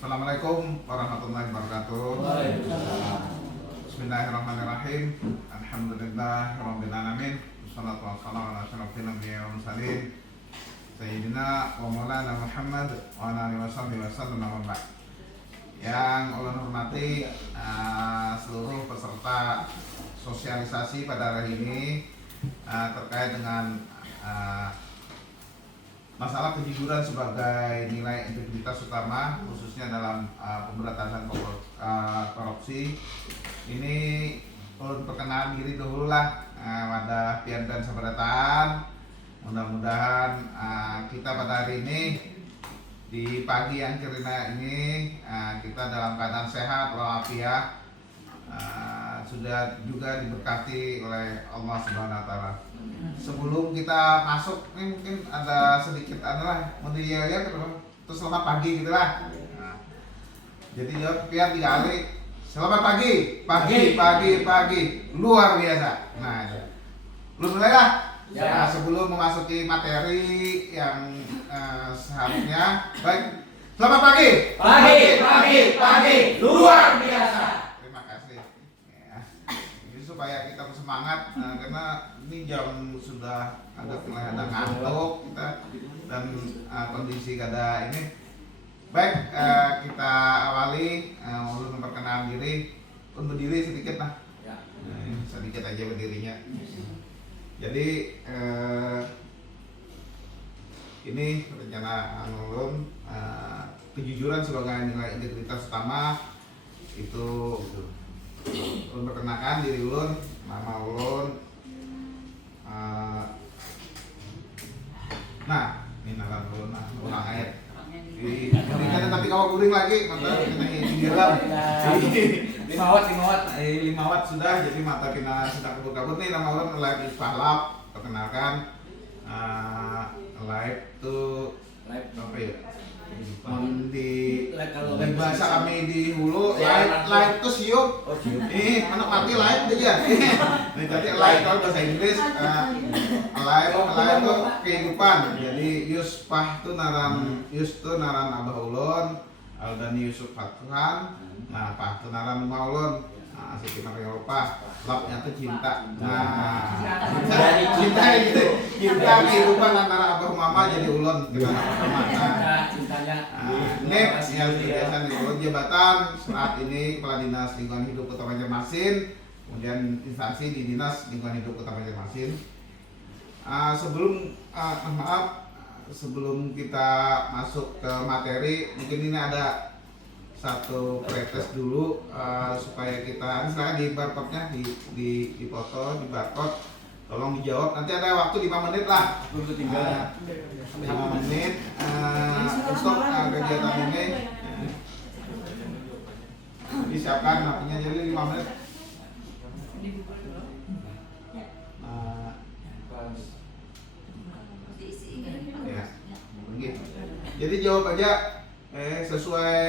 Assalamualaikum warahmatullahi wabarakatuh. Bismillahirrahmanirrahim. Alhamdulillahirabbil alamin. Wassalatu wassalamu ala asyrofil anbiya'i wal mursalin sayyidina wa maulana Muhammad wa ala alihi wasallam wa ba'd. Yang ulun hormati seluruh peserta sosialisasi pada hari ini terkait dengan masalah kejujuran sebagai nilai integritas utama khususnya dalam pemberantasan korupsi. Ini ulun perkenalan diri dahulu lah pada pian dan sabarataan. Mudah-mudahan kita pada hari ini di pagi yang cerita ini kita dalam keadaan sehat walafiat, sudah juga diberkati oleh Allah Subhanahu wa taala. Sebelum kita masuk, ini mungkin ada sedikit adalah mau dilihat terus selamat pagi gitulah. Jadi jawab biar 3 kali. Selamat pagi, pagi, luar biasa. Nah, belum mulai lah. Ya, sebelum memasuki materi yang seharusnya, baik. Selamat pagi, luar biasa. Terima kasih. Ya. Ini supaya kita bersemangat karena ini jam sudah agak mulai ada ngantuk kita dan kondisi kada ini. Baik, kita awali untuk memperkenalkan diri. Berdiri sedikit lah. Sedikit aja berdirinya. Jadi ini rencana ulun kejujuran sebagai nilai integritas utama itu ulun perkenalkan diri ulun, nama ulun. Nah, ini nama ulun, ulang ayat. Tapi kalau kuring lagi, mata kena di dalam. 5 watt sudah, jadi mata kena sudah kabut-kabut nih. Nama ulun Live Pahlap, perkenalkan. Live itu apa ya? Di bahasa kami di Hulu, live itu siup. Anak mati live aja. Jadi live kalau bahasa Inggris, live itu kehidupan. Jadi Yuspah itu naran abah ulun, dan Yusuf Fatuhan. Nah, Pak itu naran rumah ulun. Nah, Siti Maria Lupa, lapnya itu cinta. Nah, cinta gitu. Cinta kehidupan antara abah mama jadi ulun dengan sama. Cintanya. Ini yang biasa di ulun jabatan saat ini Kepala Dinas Lingkungan Hidup Kota Banjarmasin, kemudian instansi di Dinas Lingkungan Hidup Kota Banjarmasin. Sebelum kita masuk ke materi, mungkin ini ada satu pretest dulu supaya kita misalnya di barcode-nya di foto di barcode, tolong dijawab. Nanti ada waktu 5 menit lah. 5 menit untuk kegiatan ini. Disiapkan napinya jadi 5 menit. Ya. Begitu. Jadi jawab aja sesuai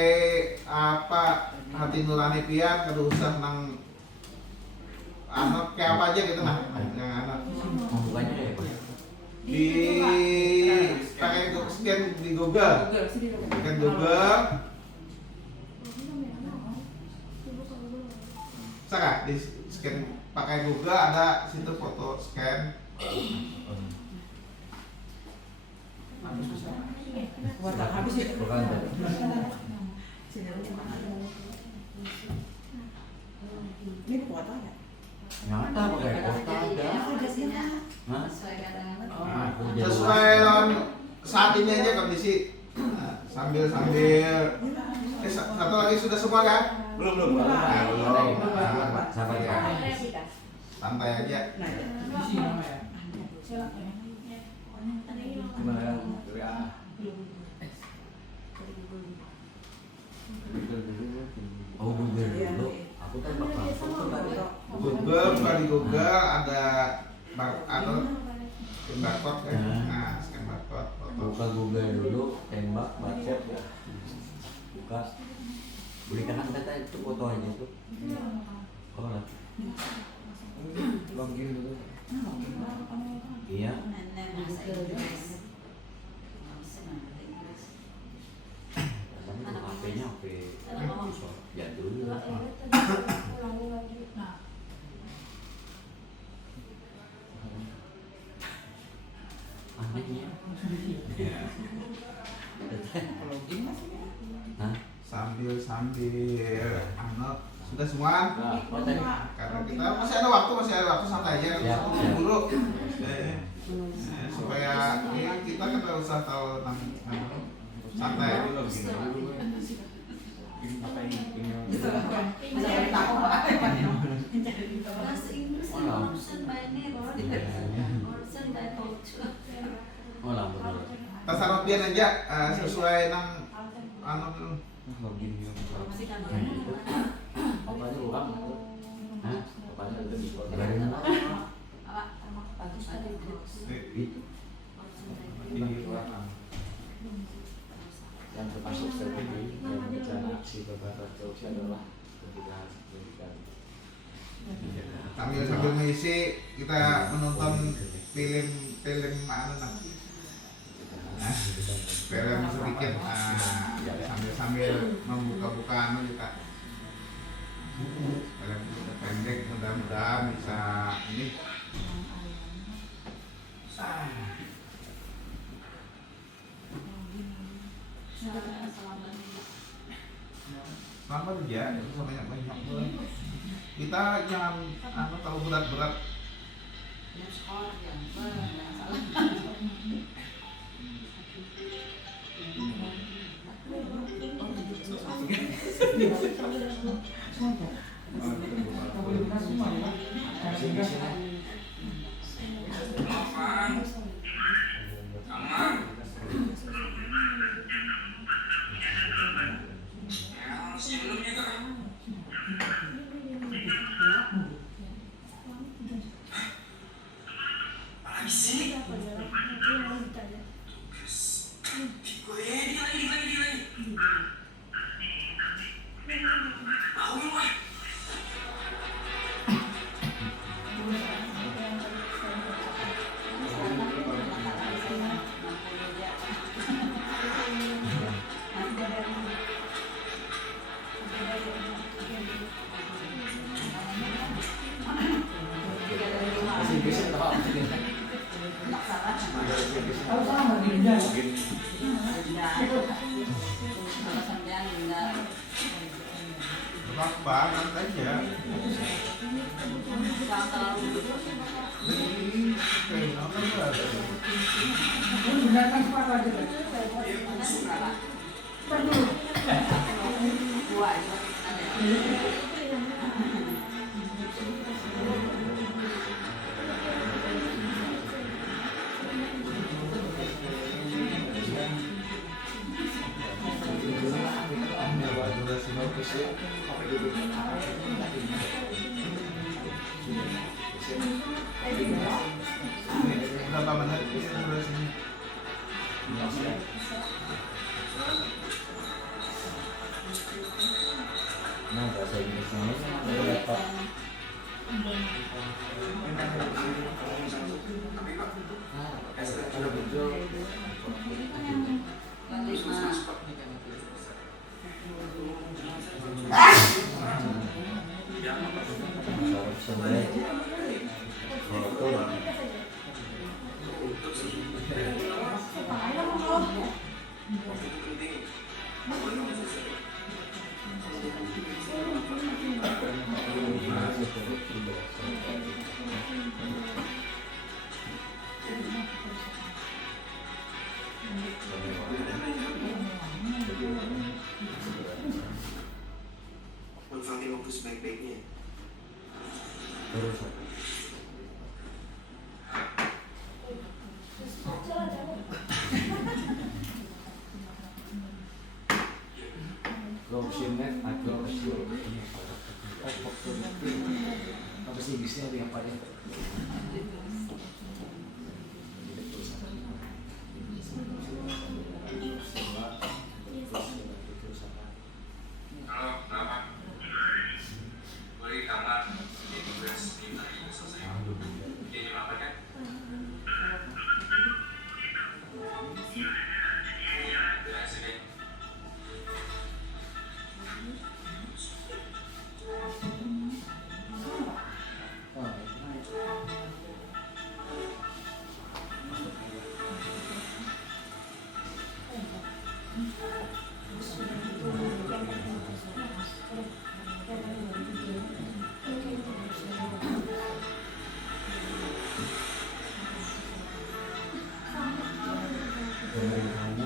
apa hati nurani pian, kada usah nang anak kayak apa aja gitu nah. Yang anak di pakai scan di Google. Scan Google. Saka di scan pakai Google ada situ foto scan. Habis ya. Ini kuota ya? Nyata pakai kota ada. Sesuai dengan saat ini aja kondisi. Sambil satu lagi sudah semua kan? Belum. Sabar ya. Santai aja. Oh, Google dulu. Aku kan bakal foto tadi. Bukan di Google ada barcode kan? Nah, scan barcode. Buka Google dulu, tembak, barcode. Buka. Berikan data itu foto aja tuh. Oh lah. Login dulu. Iya. HP-nya sampai jadul. Anehnya. Kalau gini masih Hah? Sambil anak sudah semua. Oh, tadi. Karena kita masih ada waktu santai aja, Ya, tunggu ya. dulu. Supaya kita kan nggak usah tahu santai dulu begini. tahu Bahasa Inggris urusan by net, urusan by culture. Oh, lama. Tasaropian aja sesuai nang anu Apa aja uang? Hah? Apa aja itu diskon? Bagus ada terus. Itu. Yang termasuk strategi yang bicara aksi pemberantasan korupsi adalah pendidikan. sambil mengisi kita menonton film anu nah. Film sedikit sambil membuka-buka anu kita. Film pendek mudah-mudahan bisa ini. Selamat aja, itu banyak-banyak kita jangan terlalu berat-berat. Banget aja. Berapa menit ini durasinya? Nah, bahasa Inggrisnya ini laptop. Manfaatin waktu sebaik-baiknya. Terus. Korupsinet atau apa sih Inggrisnya dia apa ya? Pemerintahannya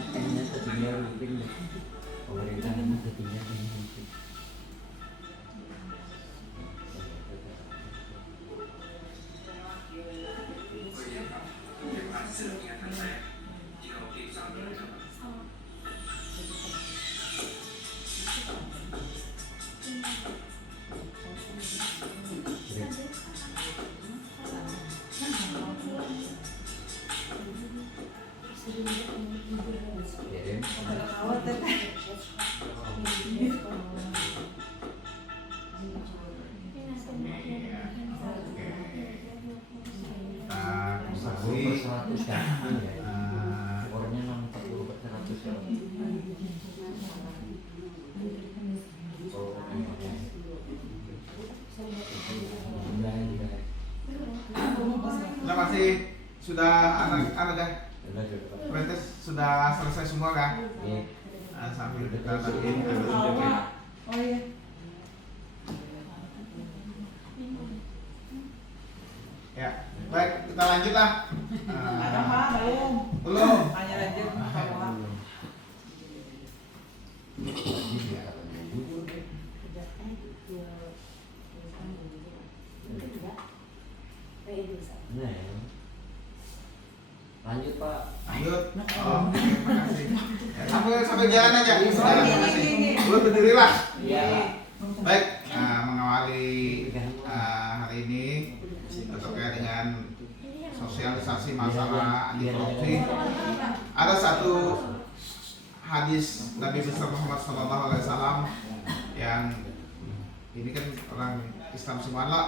kayaknya ketinggian mungkin deh. Pemerintahannya ketinggian mungkin. Hasil kegiatan saya jika objek sangat beragama. Kirim. Nah, Satu konstruksi 100 kan ya. eh, Skornya 60/100 ya. Oh, iya. Udah juga. Nah, masih sudah anak kan? Udah Pak. Proses sudah selesai semua kan? Iya. Nah, sambil kita nanti ada Oh iya. ya, baik kita lanjut lah. Ada Pak, belum. Belum. Hanya lanjut. Nah, ya. Lanjut Pak. Lanjut. Oh, terima kasih. Ya, sambil jalan aja. Terima kasih. Lu berdiri lah. Iya. Baik, mengawali hari ini terkait dengan sosialisasi masalah anti korupsi. Ada satu hadis Nabi besar Muhammad SAW yang ini kan orang Islam semua lah.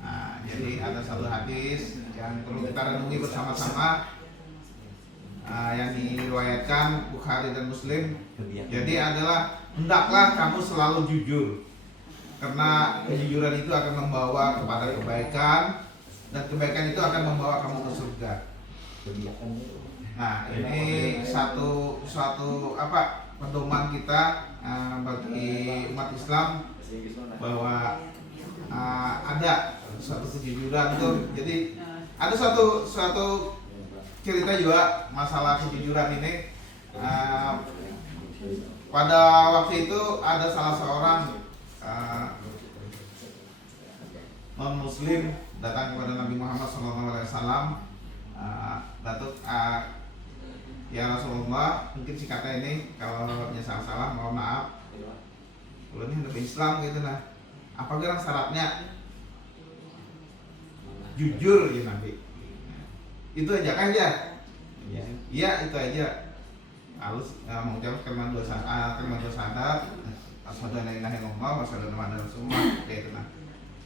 Nah, jadi ada satu hadis yang perlu kita renungi bersama-sama yang diriwayatkan Bukhari dan Muslim. Jadi adalah hendaklah kamu selalu jujur karena kejujuran itu akan membawa kepada kebaikan dan kebaikan itu akan membawa kamu ke surga. Nah, ini satu pedoman kita bagi umat Islam bahwa ada suatu kejujuran tuh. Jadi ada suatu cerita juga masalah kejujuran ini. Pada waktu itu ada salah seorang non Muslim datang kepada Nabi Muhammad SAW. Datuk, ya Rasulullah, mungkin si kata ini kalau salah mohon maaf. Kalau ini hendak Islam gitu nah. Apa kira syaratnya? Jujur ya Nabi. Itu aja kan ya? Iya itu aja. Harus mengucapkan kalimat dua syahadat, asyhadu an la ilaha illallah wa asyhadu anna muhammadar rasulullah kayak itu nah.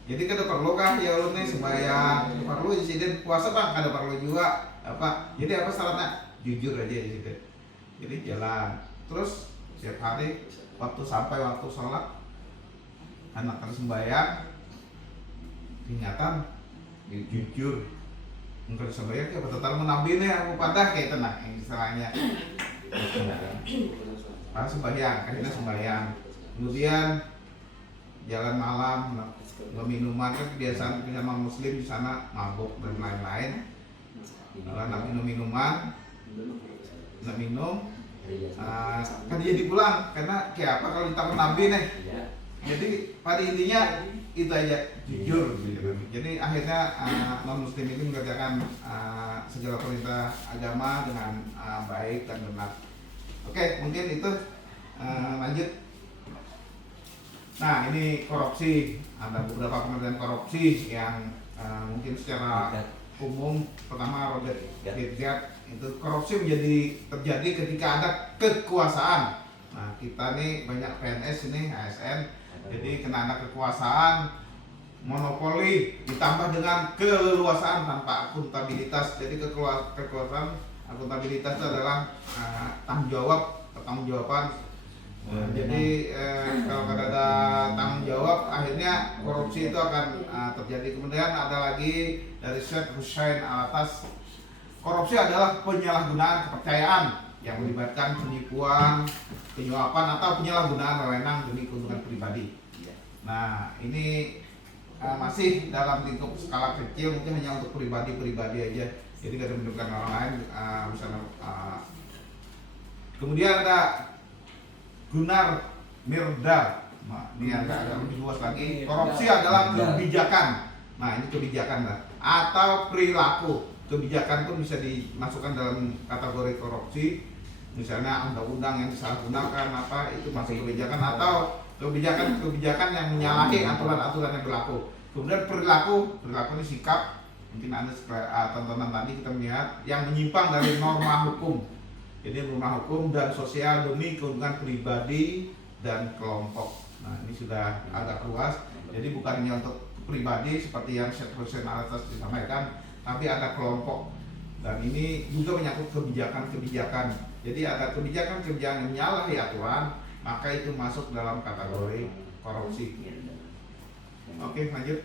Jadi kada perlu kah ya ulun nih sembahyang, perlu insiden puasa Bang, kada perlu juga apa. Jadi apa syaratnya? Jujur aja di situ. Jadi jalan. Terus setiap hari sampai waktu sholat anak harus sembahyang ingatan jujur engkau sembahyang ya betul menambine aku padah kayak tenang yang istilahnya pas sembahyang akhirnya sembahyang kemudian jalan malam nggak minuman kan kebiasaan sama muslim di sana mabuk dan lain-lain kalau nak minum minuman nak minum kan jadi pulang karena kayak apa kalau kita menambi nih jadi pada intinya itu aja jujur gitu. Jadi akhirnya non muslim itu mengerjakan segala perintah agama dengan baik dan benar. Oke, mungkin itu lanjut. Nah ini korupsi, ada beberapa kemudian korupsi yang mungkin secara umum pertama Robert Gates itu korupsi terjadi ketika ada kekuasaan. Nah kita nih banyak PNS ini ASN. Jadi kena ada kekuasaan, monopoli ditambah dengan keleluasaan tanpa akuntabilitas. Jadi kekuasaan, akuntabilitas itu adalah pertanggungjawaban. Jadi kalau ada tanggung jawab, akhirnya korupsi itu akan terjadi. Kemudian ada lagi dari Syed Hussein Alatas, korupsi adalah penyalahgunaan kepercayaan yang melibatkan penipuan, penyuapan atau penyalahgunaan wewenang demi keuntungan pribadi. Nah, ini masih dalam lingkup skala kecil, mungkin hanya untuk pribadi-pribadi aja. Jadi tidak menentukan orang lain, misalnya. Kemudian ada Gunnar Myrdal. Nah, ini agak lebih luas lagi. Korupsi adalah kebijakan. Nah, ini kebijakan lah. Atau perilaku. Kebijakan pun bisa dimasukkan dalam kategori korupsi. Misalnya undang-undang yang disalahgunakan itu masuk kebijakan, atau kebijakan yang menyalahi aturan-aturan yang berlaku. Kemudian perilaku ini sikap. Mungkin Anda tontonan tadi kita melihat yang menyimpang dari norma hukum. Jadi norma hukum dan sosial demi keuntungan pribadi dan kelompok. Nah, ini sudah agak luas. Jadi bukan hanya untuk pribadi seperti yang proporsionalitas disampaikan, tapi ada kelompok. Dan ini juga menyangkut kebijakan-kebijakan. Jadi ada kebijakan-kebijakan yang menyalahi aturan, maka itu masuk dalam kategori korupsi. Oke, lanjut.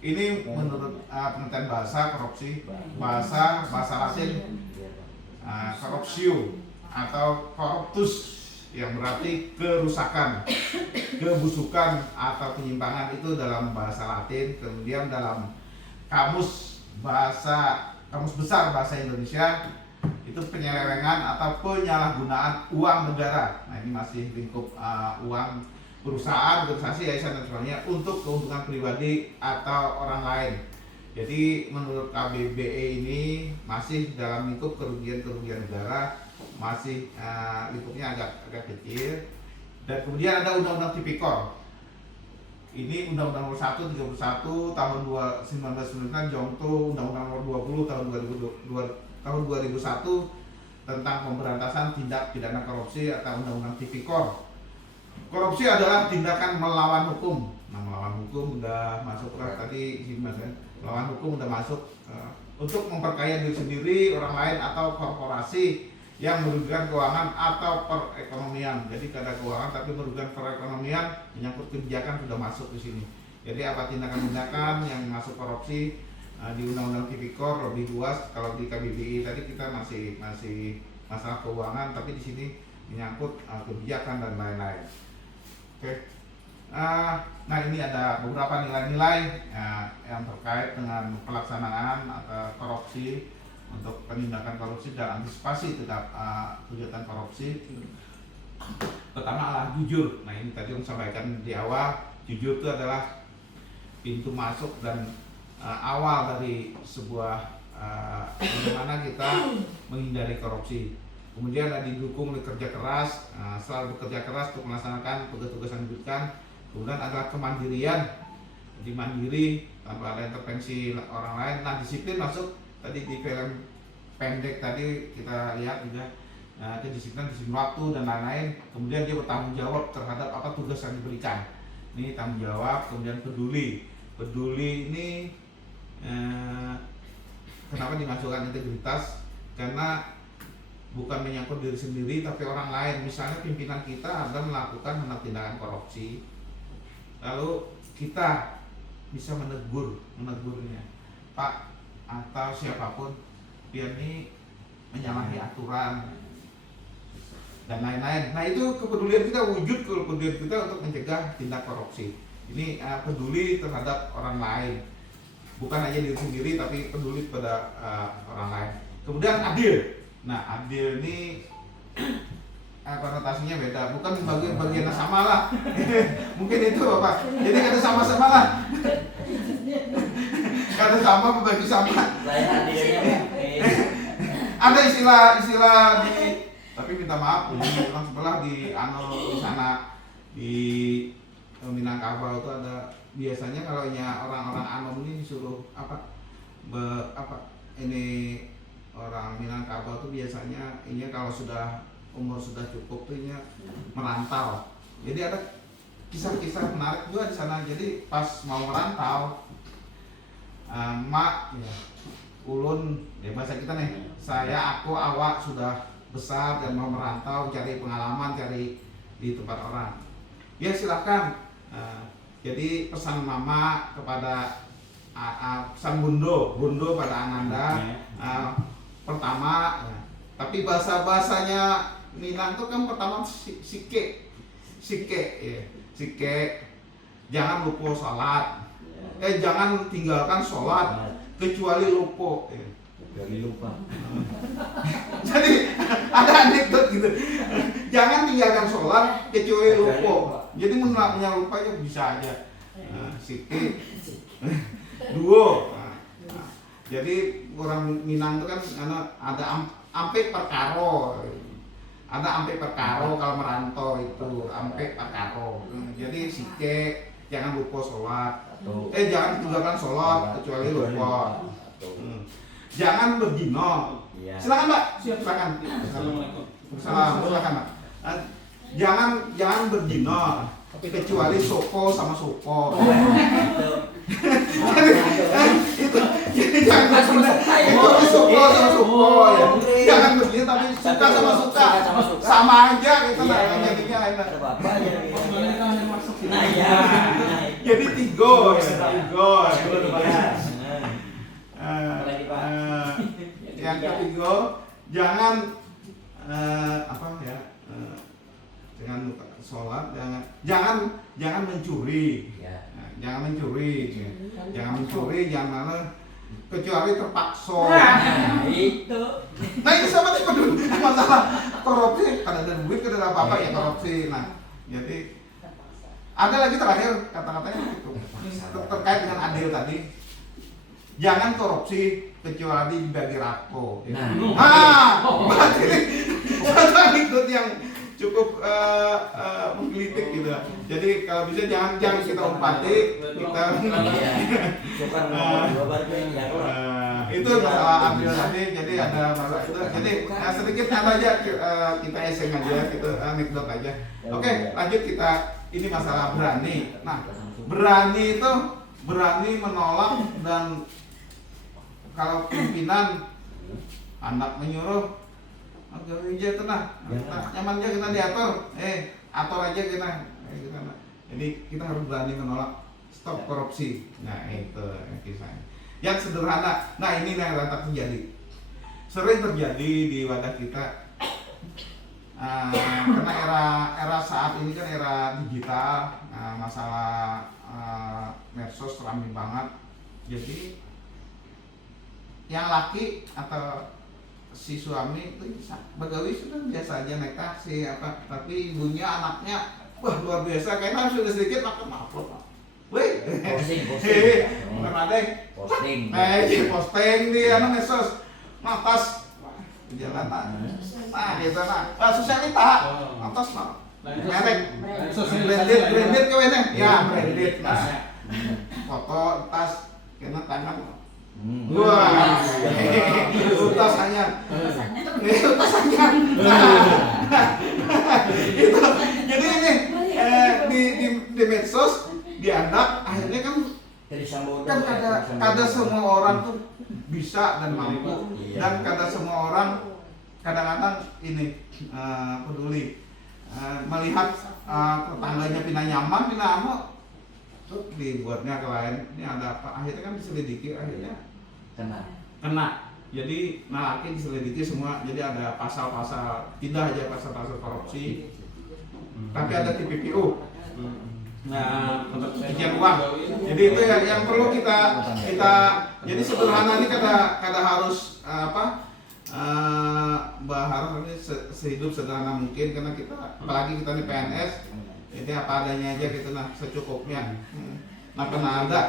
Ini menurut penelitian bahasa korupsi, bahasa Latin corruptio atau corruptus, yang berarti kerusakan, kebusukan atau penyimpangan, itu dalam bahasa Latin. Kemudian dalam kamus besar bahasa Indonesia itu penyelewengan atau penyalahgunaan uang negara. Nah, ini masih lingkup uang perusahaan, organisasi, yayasan dan sebagainya untuk keuntungan pribadi atau orang lain. Jadi menurut KBBE ini masih dalam lingkup kerugian negara, masih lingkupnya agak kecil. Dan kemudian ada Undang-Undang Tipikor. Ini Undang-Undang Nomor 1 31 tahun 1999, Jongto Undang-Undang Nomor 20 tahun 2001 tentang pemberantasan tindak pidana korupsi atau Undang-Undang Tipikor. Korupsi adalah tindakan melawan hukum. Nah, melawan hukum udah masuk tadi Mas ya. Melawan hukum udah masuk untuk memperkaya diri sendiri, orang lain atau korporasi yang merugikan keuangan atau perekonomian. Jadi ada keuangan tapi merugikan perekonomian, menyangkut kebijakan sudah masuk di sini. Jadi apa tindakan-tindakan yang masuk korupsi di Undang-Undang Tipikor lebih luas. Kalau di KBBI tadi kita masih masalah keuangan, tapi di sini menyangkut kebijakan dan lain-lain. Oke. Nah, ini ada beberapa nilai-nilai yang terkait dengan pelaksanaan atau korupsi, untuk penindakan korupsi dan antisipasi terhadap kegiatan korupsi. Pertama adalah jujur. Nah, ini tadi yang sampaikan di awal, jujur itu adalah pintu masuk dan awal dari sebuah bagaimana kita menghindari korupsi. Kemudian ada didukung oleh kerja keras, selalu bekerja keras untuk melaksanakan tugas-tugas yang diberikan. Kemudian adalah kemandirian, jadi mandiri tanpa ada intervensi orang lain. Nah, disiplin masuk tadi di film pendek tadi kita lihat juga, disiplin waktu dan lain-lain. Kemudian dia bertanggung jawab terhadap apa tugas yang diberikan. Ini tanggung jawab. Kemudian peduli ini kenapa dimasukkan integritas? Karena bukan menyangkut diri sendiri tapi orang lain. Misalnya pimpinan kita ada melakukan tindakan korupsi, lalu kita bisa menegurnya, Pak atau siapapun, dia ini menyalahi aturan dan lain-lain. Nah, itu kepedulian kita, wujud kepedulian kita untuk mencegah tindak korupsi. Ini peduli terhadap orang lain, bukan hanya diri sendiri tapi peduli pada orang lain. Kemudian adil. Nah, adil ini konotasinya beda, bukan bagian yang sama lah. Mungkin itu Bapak. Jadi kata sama-sama lah. Kata sama berbagi sama. Saya adilnya Ada istilah di, tapi minta maaf di orang sebelah di sana di Minangkabau itu ada, biasanya kalau orang-orang Anom ini disuruh ini orang Minangkabau tuh biasanya ini kalau sudah umur sudah cukup tuh ini merantau. Jadi ada kisah-kisah menarik juga di sana. Jadi pas mau merantau, mak ya, ulun ya bahasa kita nih, aku awak sudah besar dan mau merantau, cari pengalaman, cari di tempat orang. Ya silakan. Jadi pesan mama kepada pesan bundo pada Ananda. Pertama, Tapi bahasanya Minang tuh kan pertama sike, ya. Sike, jangan lupa sholat. Jangan tinggalkan sholat kecuali lupa. Kecuali lupa. Jadi ada anekdot gitu. Jangan tinggalkan sholat kecuali lupa. Jadi menolaknya lupa ya bisa aja. Sike, duo. Jadi orang Minang itu kan ada ampe perkaro. Ada ampe perkaro kalau merantau itu ampe perkaro. Jadi sike jangan lupa sholat. Jangan tinggalkan sholat kecuali lupa. Jangan berzina. Silakan Mbak. Silakan. Silakan Mbak. Jangan berzina kecuali sopo sama sopo. Jadi jangan berzina kecuali sopo sama sopo ya. Jangan berzina tapi suka sama suka. Sama aja gitu nah. Jadinya enak. Nah ya. Jadi tigo ya. Tigo. Yang ketiga jangan jangan lupa sholat, jangan mencuri. Jangan mencuri, jangan kecuali terpaksa. Nah ini sama sih masalah korupsi, kan ada duit, kan ada apa-apa ya korupsi. Nah jadi ada lagi terakhir kata-katanya itu terkait dengan adil tadi. Jangan korupsi kecuali dibagi rako. Berarti ini satu anekdot yang cukup menggelitik gitu. Jadi kalau bisa jangan kita umpati, kita itu masalah adil tadi. Jadi ada masalah itu. Jadi sedikit aja kita eseng aja, gitu anekdot aja. Oke, lanjut kita. Ini masalah berani. Nah, berani itu berani menolak dan kalau pimpinan anak menyuruh agak aja tenang, nyaman aja kita diatur, atur aja kita. Jadi kita harus berani menolak, stop korupsi. Nah itu kisahnya. Yang sederhana. Nah ini yang rata terjadi, sering terjadi di wadah kita. Karena era saat ini kan era digital, masalah medsos ramai banget. Jadi yang laki atau si suami itu begawi sudah biasa aja naik taksi tapi ibunya anaknya wah luar biasa, kayaknya sudah sedikit makan maaf. Wih, bukan ada posting di medsos, matas jalanan, gitu sosialita, matas merek, branded kewene, ya branded, foto tas kena tangan. Wah, utas hanya, itu. Jadi ini di medsos dianggap akhirnya kan kada semua orang tuh bisa dan mampu, dan kada semua orang kadang-kadang ini peduli melihat tetangganya pindah nyaman, pindah aman, tuh dibuatnya ke lain. Ini ada apa? Akhirnya kan diselidiki, akhirnya kena. Jadi laki diselidiki semua. Jadi ada pasal-pasal, tidak aja pasal-pasal korupsi, tapi ada TPPU. Nah, untuk pencucian uang. Jadi itu yang perlu kita jadi sederhana ini kada harus bahar ini sehidup sederhana mungkin, karena kita apalagi kita nih PNS, ini apa adanya aja gitu, nah secukupnya. Nah karena ada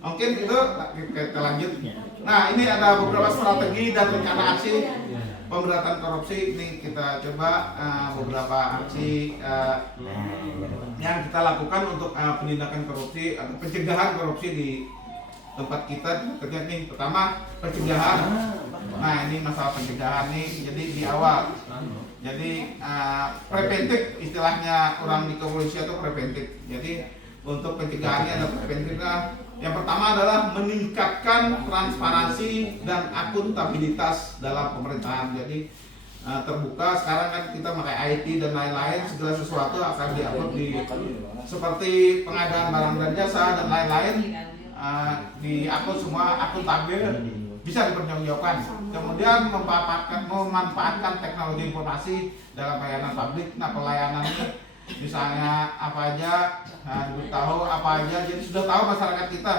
mungkin itu kita lanjut. Nah ini ada beberapa strategi dan rencana aksi pemberantasan korupsi. Ini kita coba beberapa aksi yang kita lakukan untuk penindakan korupsi atau pencegahan korupsi di tempat kita kerja nih. Pertama, pencegahan. Nah ini masalah pencegahan nih, jadi di awal. Jadi preventif, istilahnya orang di kepolisian itu preventif. Jadi untuk pencegahannya ada preventifnya. Yang pertama adalah meningkatkan transparansi dan akuntabilitas dalam pemerintahan. Jadi terbuka. Sekarang kan kita pakai IT dan lain-lain, segala sesuatu akan diupload di seperti pengadaan barang dan jasa dan lain-lain, di upload semua akuntabel. bisa dipertanggungjawabkan. Kemudian memanfaatkan teknologi informasi dalam pelayanan publik. Nah, pelayanan ini misalnya apa aja, nah, diberitahu apa aja, jadi sudah tahu masyarakat kita.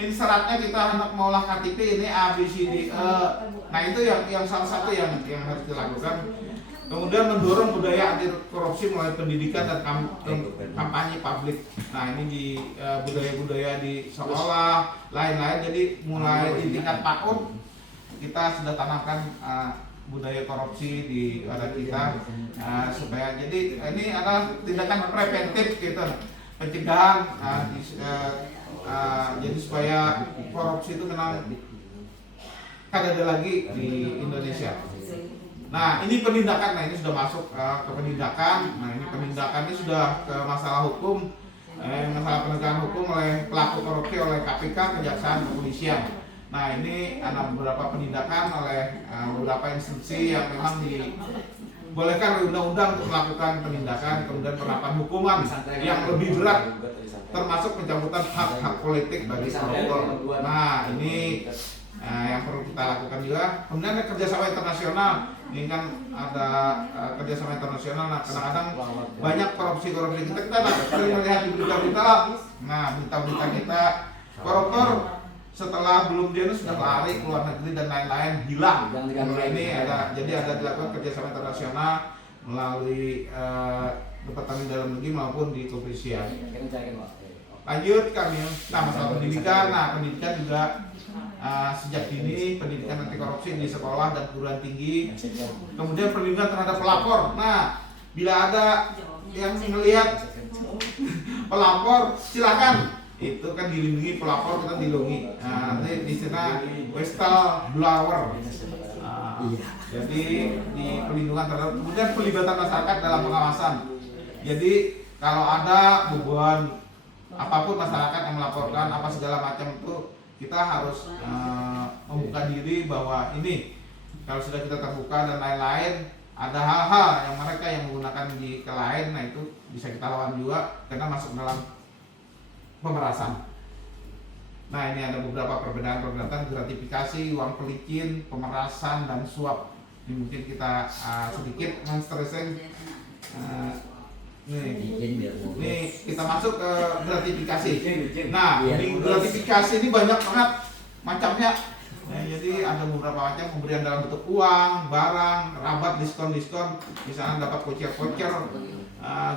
Ini syaratnya kita hendak mengolah KTP ini A, B, C, D, E. Nah, itu yang salah satu yang harus dilakukan. Kemudian mendorong budaya anti korupsi melalui pendidikan dan kampanye publik. Nah, ini di budaya-budaya di sekolah, lain-lain. Jadi mulai di tingkat PAUD kita sudah tanamkan budaya korupsi di wadah kita, supaya jadi ini adalah tindakan preventif gitu, pencegahan, jadi supaya korupsi itu memang kada ada lagi di Indonesia. Nah, ini penindakan. Nah, ini sudah masuk ke penindakan. Nah, ini penindakan ini sudah ke masalah hukum, masalah penegakan hukum oleh pelaku korupsi oleh KPK, Kejaksaan, Kepolisian. Nah, ini ada beberapa penindakan oleh beberapa institusi yang memang dibolehkan oleh undang-undang untuk melakukan penindakan, kemudian penerapan hukuman yang lebih berat, termasuk pencabutan hak-hak politik bagi koruptor. Nah, ini yang perlu kita lakukan juga. Kemudian ada kerjasama internasional. Ini kan ada kerjasama internasional. Nah, kadang-kadang banyak korupsi kita sering melihat di berita-berita lah. Nah, berita-berita kita koruptor setelah belum dia sudah lari ke luar negeri dan lain-lain, hilang. Nah, ini jadi ada dilakukan kerjasama internasional melalui Departemen Dalam Negeri maupun di kepolisian. Lanjut kami. Nah, masalah pendidikan. Nah, pendidikan juga sejak dini, pendidikan anti korupsi di sekolah dan perguruan tinggi. Kemudian perlindungan terhadap pelapor. Nah, bila ada yang melihat pelapor, silakan. Itu kan dilindungi, pelapor kita dilindungi. Nah, nanti di sana whistleblower. Jadi di perlindungan terhadap, kemudian pelibatan masyarakat dalam pengawasan. Jadi kalau ada beban apapun masyarakat yang melaporkan apa segala macam itu, kita harus membuka diri bahwa ini kalau sudah kita terbuka dan lain-lain, ada hal-hal yang mereka yang menggunakan di ke lain, nah itu bisa kita lawan juga karena masuk dalam pemerasan. Nah, ini ada beberapa perbedaan gratifikasi, uang pelicin, pemerasan, dan suap. Ini mungkin kita sedikit men-stressing. Nih kita masuk ke gratifikasi. Nah, ini gratifikasi ini banyak banget macamnya. Nah, jadi ada beberapa macam pemberian dalam bentuk uang, barang, rabat, diskon, misalnya dapat voucher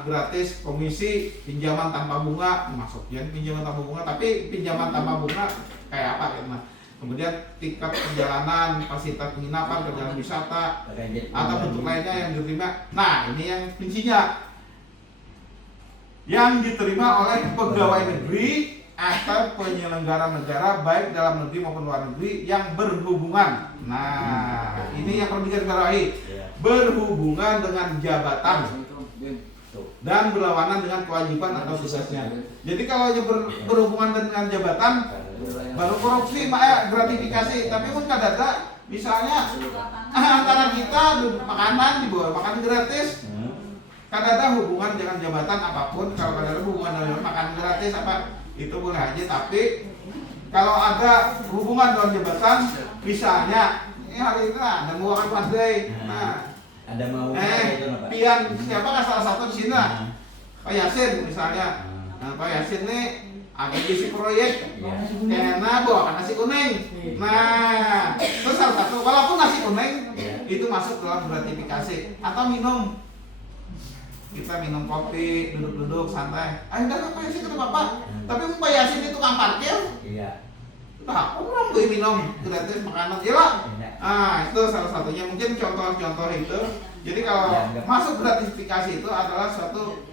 gratis, komisi, pinjaman tanpa bunga, masuk ya pinjaman tanpa bunga, tapi pinjaman tanpa bunga kayak apa ya? Nah, kemudian tiket perjalanan, fasilitas penginapan, perjalanan wisata, atau bentuk lainnya yang diterima. Nah, ini yang kuncinya, yang diterima oleh pegawai negeri atau penyelenggara negara baik dalam negeri maupun luar negeri yang berhubungan. Nah, ini yang perlu digarisbawahi, berhubungan dengan jabatan dan berlawanan dengan kewajiban atau tugasnya. Jadi kalau berhubungan dengan jabatan baru korupsi, gratifikasi. Tapi pun kadang-kadang misalnya antara kita makanan dibawa makan gratis. Kadang-kadang hubungan dengan jabatan apapun, kalau kadang-kadang hubungan dengan makan gratis apa itu boleh aja. Tapi kalau ada hubungan dengan jabatan, misalnya hari ini ada mau makan pandai. Nah, ada mau pian siapa kan salah satu di sini lah, Pak Yasin misalnya. Nah, Pak Yasin nih ada isi proyek karena bawa nasi kuning. Nah, itu salah satu, walaupun nasi kuning itu masuk dalam gratifikasi. Atau minum, kita minum kopi, duduk-duduk santai. Udah Pak Yasin ke Bapak. Tapi Pak Yasin itu tukang parkir. Iya. Nah, orang beli minum gratis makanan, iyalah. Nah, itu salah satunya. Mungkin contoh-contoh itu. Jadi kalau masuk gratifikasi itu adalah suatu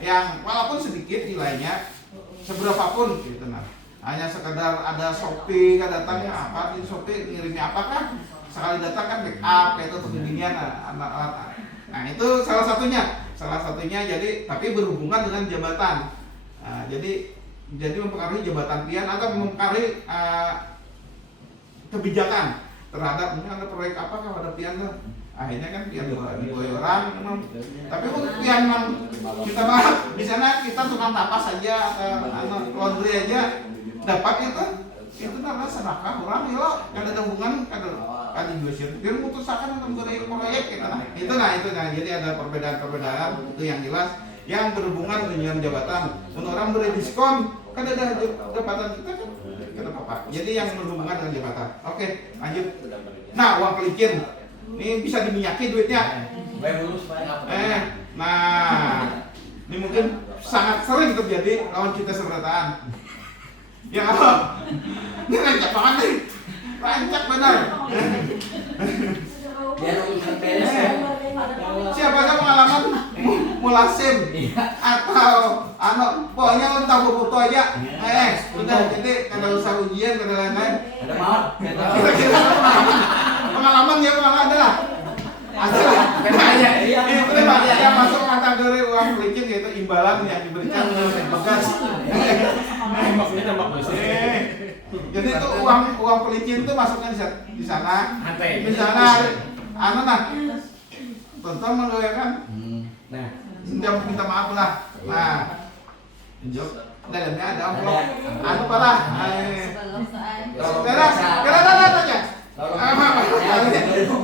yang walaupun sedikit nilainya, seberapapun gitu. Nah, hanya sekedar ada Shopee kan datangnya apa di Shopee ngirimnya apa kan, sekali datang kan make up kayak itu untuk beginian. Nah, itu salah satunya. Jadi tapi berhubungan dengan jabatan. Nah, jadi mempengaruhi jabatan pian atau mempengaruhi kebijakan terhadap mungkin ada proyek apa kalau ada pian tuh, akhirnya kan pian diboy orang memang. Tapi mungkin pian memang kita mah di sana kita tukang tapas saja atau laundry aja dapat itu itu karena sedekah orang ya lo kada ada hubungan kada juga sih dia memutuskan untuk proyek gitu itu jadi ada perbedaan itu yang jelas yang berhubungan dengan jabatan. Untuk orang beri diskon kan ada jabatan kita kan apa jadi yang berhubungan dengan jabatan. Oke, lanjut. Nah, uang pelicin ini bisa diminyaki duitnya. Nah, ini mungkin sangat sering terjadi lawan kita seberataan. Ya apa? Ini rancak banget nih, rancak benar. Siapa yang pengalaman mulasim atau pokoknya lo tahu foto aja, udah jadi kada usah ujian kada lain-lain. Ada maaf. Pengalaman ada lah. Itu yang masuk kategori uang pelicin yaitu imbalan yang diberikan oleh bekas. Jadi itu uang pelicin itu masuknya di sana. Misalnya tonton menggoyahkan. Nah, minta maaf lah. Nah, dalamnya ada amplop. Parah. Karena aja.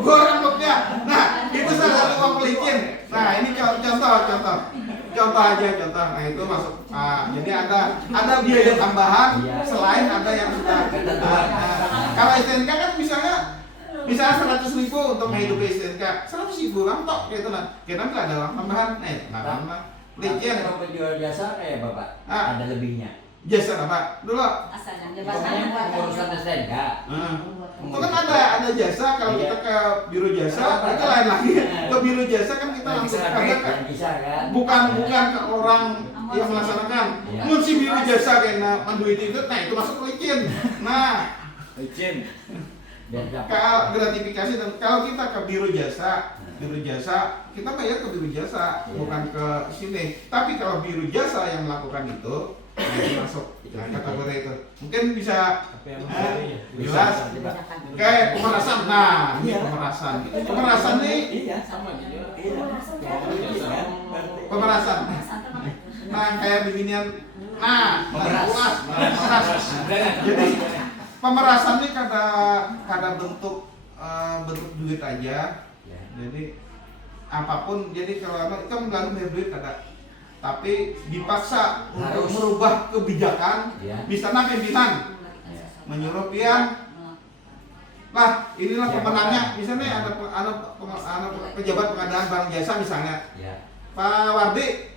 Gua rambutnya. Nah, itu salah satu uang pelicin. Nah, ini contoh aja. Nah, itu masuk. Jadi ada biaya tambahan selain ada yang sudah. Kalau STNK kan misalnya 100.000 untuk menghidupi STNK, 100.000 orang tok gitu nah. Kita nggak ada uang tambahan. Karena pelicin. Kalau penjual jasa kayak Bapak ada lebihnya. Jasa apa? Dulu. Asalnya jabatan Urusan STNK. Itu kan ada jasa kalau kita ke biro jasa itu lain lagi. Ke biro jasa kan kita langsung bukan ke orang yang melaksanakan. Mun si biro jasa kena menduit itu, nah itu masuk pelicin. Nah, Izin. kalau gratifikasi dan kalau kita ke biro jasa kita bayar ke biro jasa bukan ke sini. Tapi kalau biro jasa yang melakukan itu masuk kategori itu. Mungkin bisa jelas kayak pemerasan. Nah, ini pemerasan. Pemerasan nih Sama juga. pemerasan. Nah, kayak beginian. Nah, pemeras. Jadi pemerasan ini kada bentuk duit aja. Jadi apapun. Jadi kalau itu kan menggantung duit kada. Tapi dipaksa untuk merubah kebijakan, misalnya pimpinan menyuruh pian, nah inilah pemenangnya. Misalnya ada pejabat pengadaan barang jasa misalnya, Pak Wardi,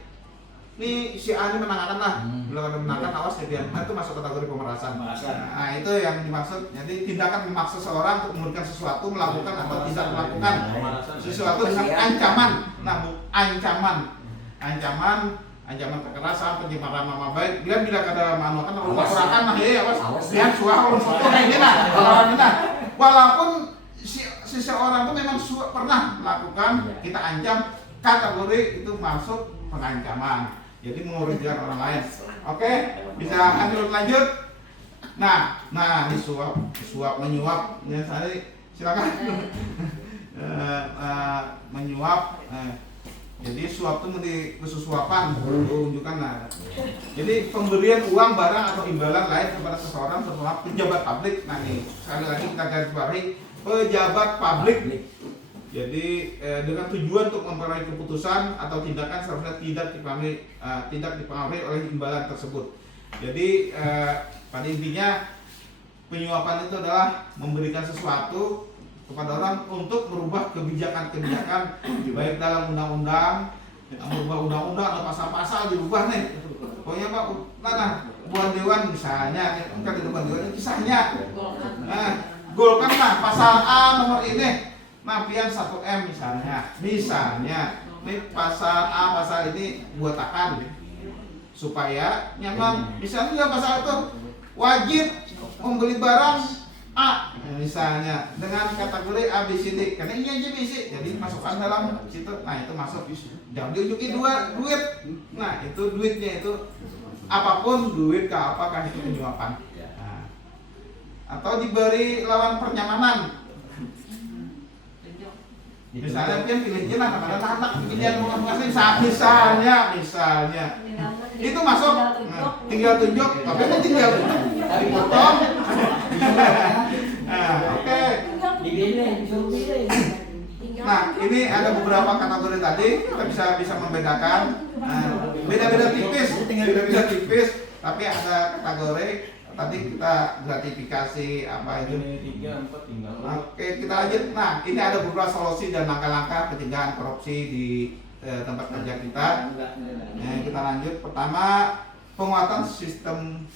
nih si A ini menangakan lah, bila ada menangkan awas ya pian, itu masuk kategori pemerasan. Nah itu yang dimaksud. Jadi tindakan memaksa seorang untuk memberikan sesuatu, melakukan atau tidak melakukan sesuatu dengan ancaman. Nah ancaman kekerasan, pencemaran nama baik. Bila kada manuakan rumah kurakan nah ya awas. Lihat suah orang foto kayak gini nah. Walaupun seseorang itu memang pernah melakukan, kita ancam, kategori itu masuk pengancaman. Jadi merugikan orang lain. Oke, bisa lanjut. Nah, ini suap menyuap. Ya, silakan. Menyuap. Jadi suap itu khusus suapan, tunjukkan nah. Jadi pemberian uang, barang atau imbalan lain kepada seseorang setelah pejabat publik. Nah ini sekali lagi kita garis bawahi pejabat publik. Jadi dengan tujuan untuk memperoleh keputusan atau tindakan seharusnya tidak dipengaruhi oleh imbalan tersebut. Jadi pada intinya penyuapan itu adalah memberikan sesuatu kepada orang untuk merubah kebijakan-kebijakan baik dalam undang-undang, merubah undang-undang atau pasal-pasal dirubah nih. Pokoknya Pak, buat dewan misalnya, kan di dewan dewan kisahnya. Golkan lah pasal A nomor ini, pian 1M misalnya. Ini pasal A pasal ini buatakan supaya nyaman. Misalnya pasal itu wajib membeli barang A misalnya dengan kategori A B C D karena ini aja B C jadi masukkan dalam situ. Nah itu masuk, jangan diunjukin duit. Nah itu duitnya itu apapun duit ke apakah itu penyuapan. Nah, atau diberi lawan pernyamanan. Misalnya kan pilihnya lah kepada anak pilihan misalnya itu masuk. Tinggal tunjuk tapi kan tinggal potong Nah, oke. Dibilih, disuruh pilih. Nah, ini ada beberapa kategori tadi, kita bisa membedakan. Nah, beda-beda tipis, tapi ada kategori. Tadi kita gratifikasi apa itu. Ini 3, 4 tinggal. Oke, kita lanjut. Nah, ini ada beberapa solusi dan langkah-langkah pencegahan korupsi di tempat kerja kita. Nah, kita lanjut. Pertama, penguatan sistem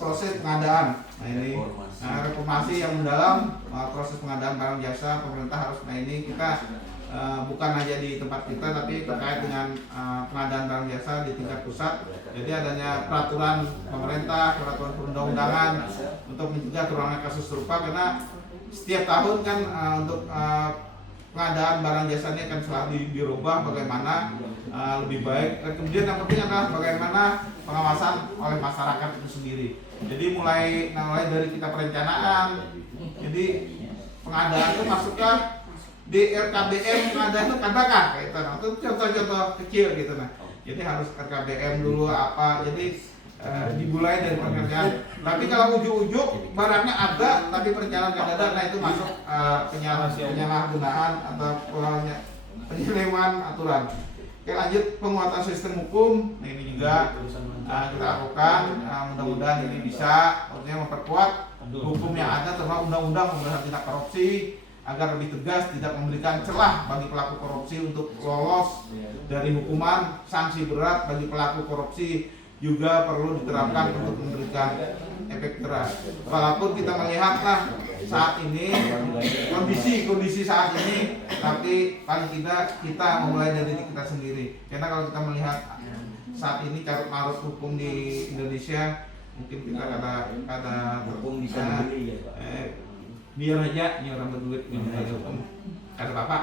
proses pengadaan. Nah, ini reformasi yang mendalam proses pengadaan barang jasa pemerintah harus. Nah, ini kita bukan hanya di tempat kita tapi terkait dengan pengadaan barang jasa di tingkat pusat. Jadi adanya peraturan pemerintah, peraturan perundang-undangan untuk mencegah terulangnya kasus serupa, karena setiap tahun kan untuk pengadaan barang jasa ini akan selalu dirubah bagaimana lebih baik. Dan kemudian yang penting adalah bagaimana pengawasan oleh masyarakat itu sendiri. Jadi mulai dari kita perencanaan, jadi pengadaan itu masuklah di RKBM pengadaan itu katakan kayak itu. Nah, itu contoh-contoh kecil gitu. Nah, jadi harus RKBM dulu apa. Jadi dimulai dari pekerjaan. Tapi kalau ujuk-ujuk barangnya ada tapi perencanaan nggak ada, nah itu masuk penyalahgunaan atau penyelewengan aturan. Oke, lanjut penguatan sistem hukum. Nah, ini juga kita lakukan. Mudah-mudahan ini bisa artinya memperkuat hukum yang ada, terutama undang-undang pemberantasan tindak korupsi agar lebih tegas, tidak memberikan celah bagi pelaku korupsi untuk lolos dari hukuman. Sanksi berat bagi pelaku korupsi juga perlu diterapkan untuk memberikan efek jerah. Walaupun kita melihatlah saat ini kondisi saat ini, tapi paling tidak kita memulai dari diri kita sendiri. Karena kalau kita melihat saat ini carut marut hukum di Indonesia, mungkin kita ada Hukum bisa dibeli ya Pak. Biar aja ini orang berduit ada hukum, ada bapak.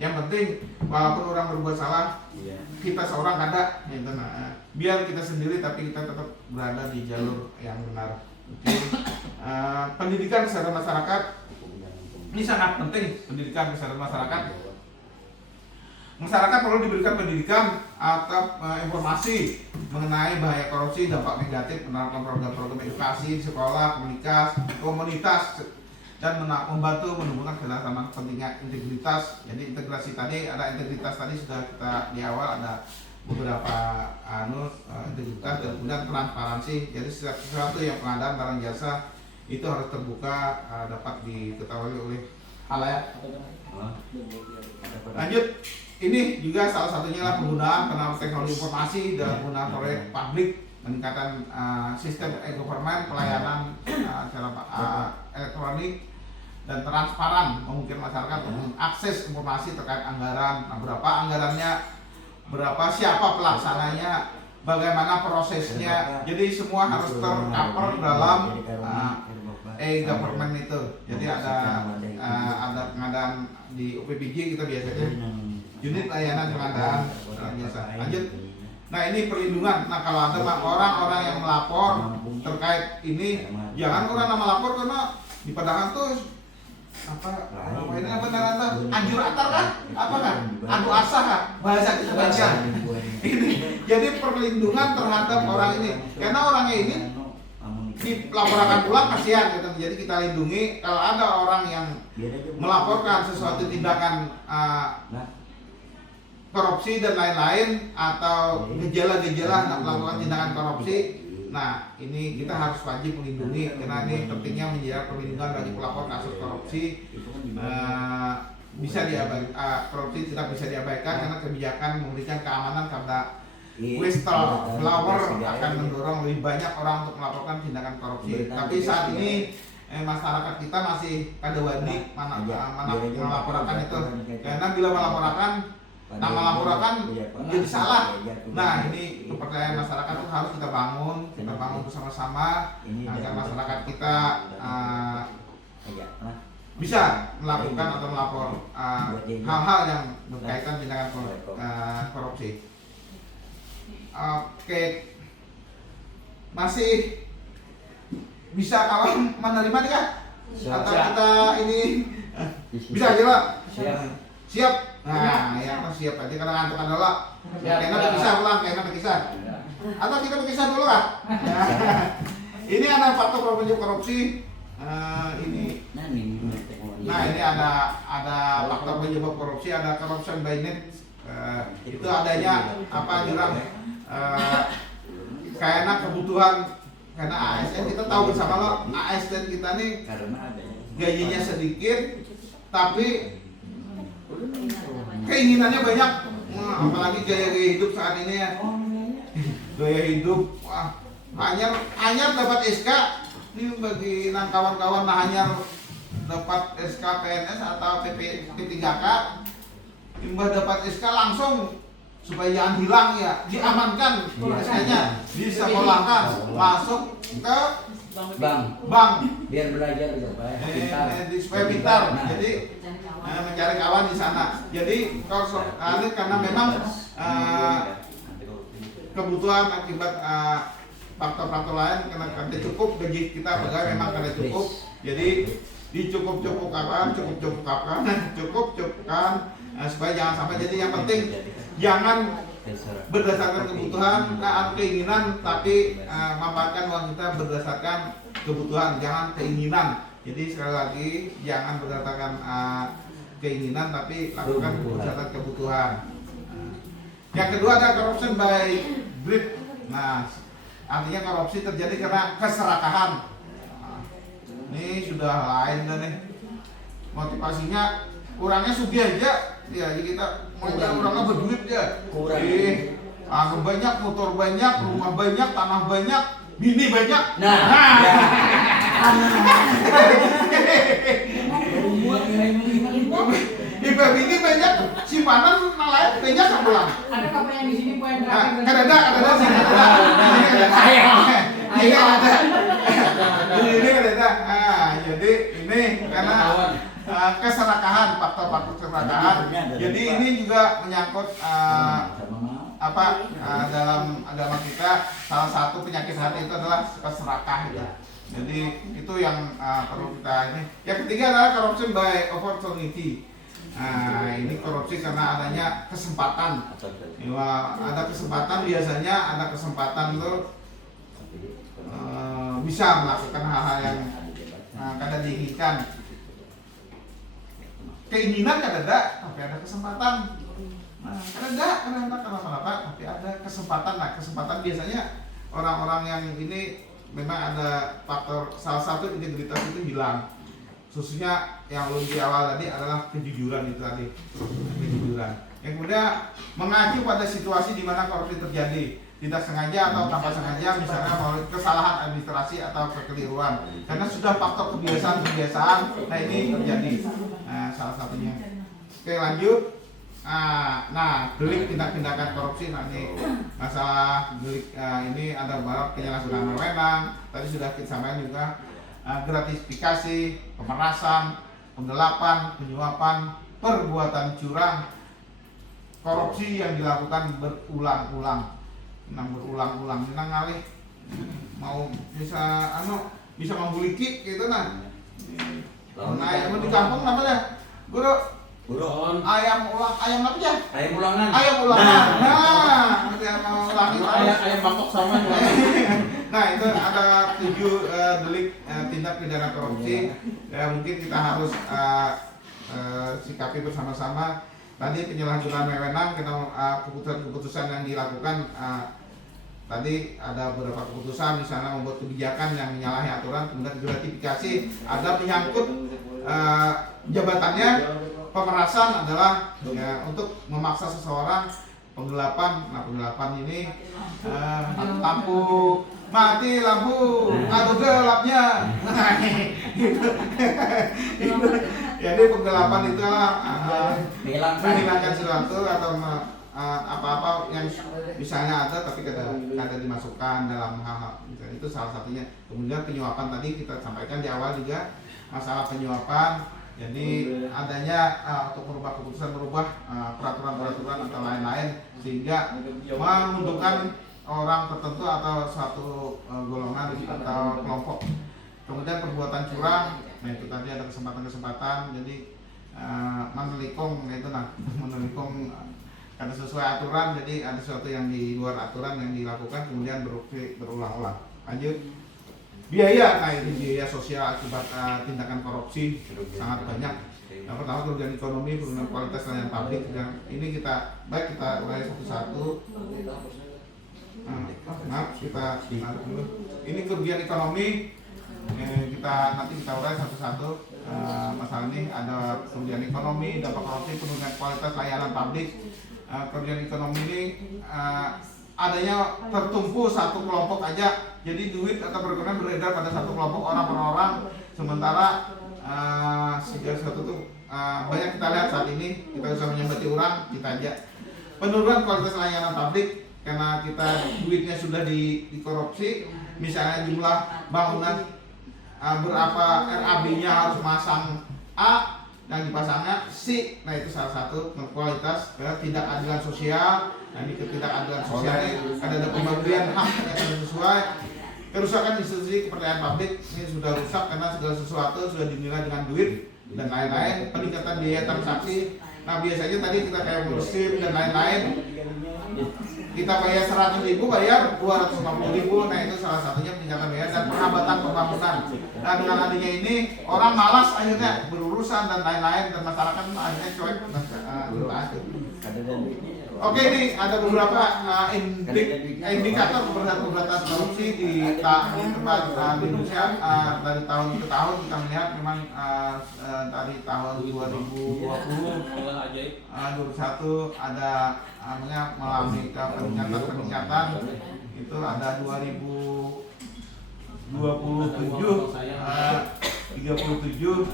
Yang penting walaupun orang berbuat salah, kita seorang ada, gitu. Nah, biar kita sendiri tapi kita tetap berada di jalur yang benar. Oke. Pendidikan kesadaran masyarakat ini sangat penting. Pendidikan kesadaran masyarakat. Masyarakat perlu diberikan pendidikan atau informasi mengenai bahaya korupsi, dampak negatif menerapkan program-program edukasi di sekolah, komunitas, dan membantu menumbuhkan kerjasama kepentingan integritas. Jadi integrasi tadi ada integritas tadi sudah kita di awal ada beberapa integritas dan kemudian transparansi. Jadi setiap sesuatu yang pengadaan barang jasa itu harus terbuka, dapat diketahui oleh halayak. Lanjut. Ini juga salah satunya lah penggunaan penerapan teknologi informasi dan penggunaan proyek publik, peningkatan sistem e-government, pelayanan secara elektronik dan transparan, memungkinkan masyarakat untuk mengakses informasi terkait anggaran, berapa anggarannya, berapa, siapa pelaksananya, bagaimana prosesnya. Jadi semua harus tercover dalam e-government itu. Jadi ada pengadaan di UPPG kita biasanya unit layanan pengadaan barang jasa. Lanjut. Nah, ini perlindungan. Nah, kalau ada orang-orang yang melapor terkait ini, jangan orang nama lapor karena di Padang tuh apa ini apa anjur atar kan? Apa kan? Adu asah kan? Bahasa kita baca. Ini jadi perlindungan terhadap orang ini. Karena orangnya ini dilaporkan pulang kasihan gitu. Jadi kita lindungi kalau ada orang yang melaporkan sesuatu tindakan korupsi dan lain-lain atau gejala-gejala melakukan tindakan korupsi. Nah, ini kita harus wajib melindungi karena ini pentingnya menjaga perlindungan bagi pelapor kasus korupsi. Bisa diabaikan, korupsi tidak bisa diabaikan karena kebijakan memberikan keamanan kepada whistleblower akan mendorong lebih banyak orang untuk melaporkan tindakan korupsi. Tapi saat ini masyarakat kita masih kada wani melaporkan itu, karena bila melaporkan jadi salah. Nah, ini kepercayaan masyarakat itu harus kita bangun bersama-sama agar masyarakat kita bisa melakukan atau melapor hal-hal yang berkaitan tindakan korupsi. Oke, masih bisa kawan menerima nih kan? Atau kita ini bisa aja lah. Siap. Nah, ya siap aja karena ngantuk adalah. Kayaknya berkisah pulang, kayaknya berkisah. Atau kita berkisah dulu kan? Ini ada faktor penyebab korupsi. Ini. Nah, ini Nah, ini ada faktor penyebab korupsi, ada corruption by net. Itu adanya apa jurang? Karena kebutuhan, karena ASN kita tahu bersama lo, ASN kita nih karena ada gajinya sedikit, tapi keinginannya banyak. Apalagi gaya hidup saat ini ya. Gaya hidup, wah, hanya dapat SK. Ini bagi kawan-kawan hanya dapat SK PNS atau P3K, imbah dapat SK langsung supaya jangan hilang ya, diamankan SK-nya, disekolahkan, masuk ke bank biar belajar supaya pintar. supaya pintar. Jadi mencari kawan di sana. Jadi kalau karena memang kebutuhan akibat faktor-faktor lain karena cukup gaji kita pegawai memang karena cukup, jadi dicukupkan supaya jangan sampai. Jadi yang penting jangan berdasarkan kebutuhan atau keinginan, tapi memanfaatkan uang kita berdasarkan kebutuhan, jangan keinginan. Jadi sekali lagi jangan berdasarkan keinginan, tapi lakukan berdasarkan kebutuhan. Yang kedua ada corruption by greed. Nah, artinya korupsi terjadi karena keserakahan. Ini sudah lain kan nih. Motivasinya kurangnya sugih aja. Ya, jadi kita maunya orangnya berduit ya. Banyak, motor banyak, rumah banyak, tanah banyak, bini banyak. Ibu bini banyak, simpanan nelayan banyak kan pulang. Ada kapan yang di sini poin Kan ada sih, ini ada. Jadi ini karena keserakahan, faktor-faktor keserakahan. Jadi ini juga menyangkut dalam agama kita, salah satu penyakit hati itu adalah keserakah gitu. Jadi itu yang perlu kita ini. Yang ketiga adalah corruption by opportunity. Ini korupsi karena adanya kesempatan. Ada kesempatan, biasanya ada kesempatan tuh bisa melakukan hal-hal yang kadang diinginkan. Keinginan kan ada, tapi ada kesempatan. Kadang tapi ada kesempatan. Nah, kesempatan biasanya orang-orang yang ini memang ada faktor, salah satu integritas itu hilang. Khususnya yang di awal tadi adalah kejujuran itu tadi, kejujuran. Yang kemudian mengacu pada situasi di mana korupsi terjadi, tidak sengaja atau tanpa sengaja, misalnya melalui kesalahan administrasi atau kekeliruan, karena sudah faktor kebiasaan. Nah, ini terjadi. Salah satunya. Oke, lanjut. Delik tindak-tindakan korupsi. Nanti masalah delik ini ada beberapa penyalahgunaan wewenang. Tadi sudah kita sampaikan juga. Gratifikasi, pemerasan, penggelapan, penyuapan, perbuatan curang, korupsi yang dilakukan berulang-ulang. Nang ngalih mau bisa membuliki gitu nah. Ayam di kampung namanya guru ayam apa ya? Ayam ulangan. Nah, ayam bangkok sama. Nah, itu ada 7 delik tindak pidana korupsi. Ya, mungkin kita harus sikapi bersama-sama. Tadi penyalahgunaan wewenang, keputusan-keputusan yang dilakukan. Tadi ada beberapa keputusan, misalnya membuat kebijakan yang menyalahi aturan, kemudian gratifikasi, ada menyangkut jabatannya. Pemerasan adalah ya, untuk memaksa seseorang. Penggelapan, penggelapan ini lampu mati, lampu atau gelapnya. Jadi penggelapan itu menghilangkan sesuatu atau apa-apa yang misalnya ada tapi kada dimasukkan dalam hal-hal itu salah satunya. Kemudian penyuapan tadi kita sampaikan di awal juga masalah penyuapan. Jadi adanya untuk merubah keputusan, merubah peraturan-peraturan atau lain-lain sehingga menguntungkan orang tertentu atau suatu golongan atau kelompok. Kemudian perbuatan curang, nah itu tadi ada kesempatan-kesempatan. Jadi menelikung itu menelikung karena sesuai aturan, jadi ada sesuatu yang di luar aturan yang dilakukan kemudian berulang-ulang. Lanjut. biaya. Nah ini biaya sosial akibat tindakan korupsi sangat banyak. Yang pertama kerugian ekonomi, kerugian kualitas layanan publik. Yang ini kita urai satu-satu. Maaf kita dulu. Ini kerugian ekonomi. Nanti kita urai satu-satu. Masalah ini ada kerugian ekonomi, dampak korupsi, penurunan kualitas layanan publik. Kerugian ekonomi ini adanya tertumpu satu kelompok aja, jadi duit atau perkebunan beredar pada satu kelompok orang per orang, sementara segala sesuatu itu banyak kita lihat saat ini. Kita bisa menyambati orang kita aja penurunan kualitas layanan publik karena kita duitnya sudah dikorupsi. Misalnya jumlah bangunan berapa RAB-nya harus masang A yang dipasangnya C. Nah itu salah satu kualitas ketidakadilan sosial. Nah ini ketidakadilan sosial ini ada pembagian hak yang tidak sesuai. Kerusakan institusi kepercayaan publik ini sudah rusak karena segala sesuatu sudah dinilai dengan duit dan lain-lain. Peningkatan biaya transaksi. Nah biasanya tadi kita kayak SIM dan lain-lain, kita bayar 100.000 bayar 250.000. Nah itu salah satunya peningkatan biaya dan perhabatan pembangunan. Nah dengan adanya ini orang malas akhirnya berurusan dan lain-lain, dan masyarakat akhirnya cuek. Oke, ini ada beberapa indikator pemberantasan korupsi di tempat di Indonesia. Dari tahun ke tahun kita melihat memang dari tahun 2020 ada mengalami peningkatan itu ada 37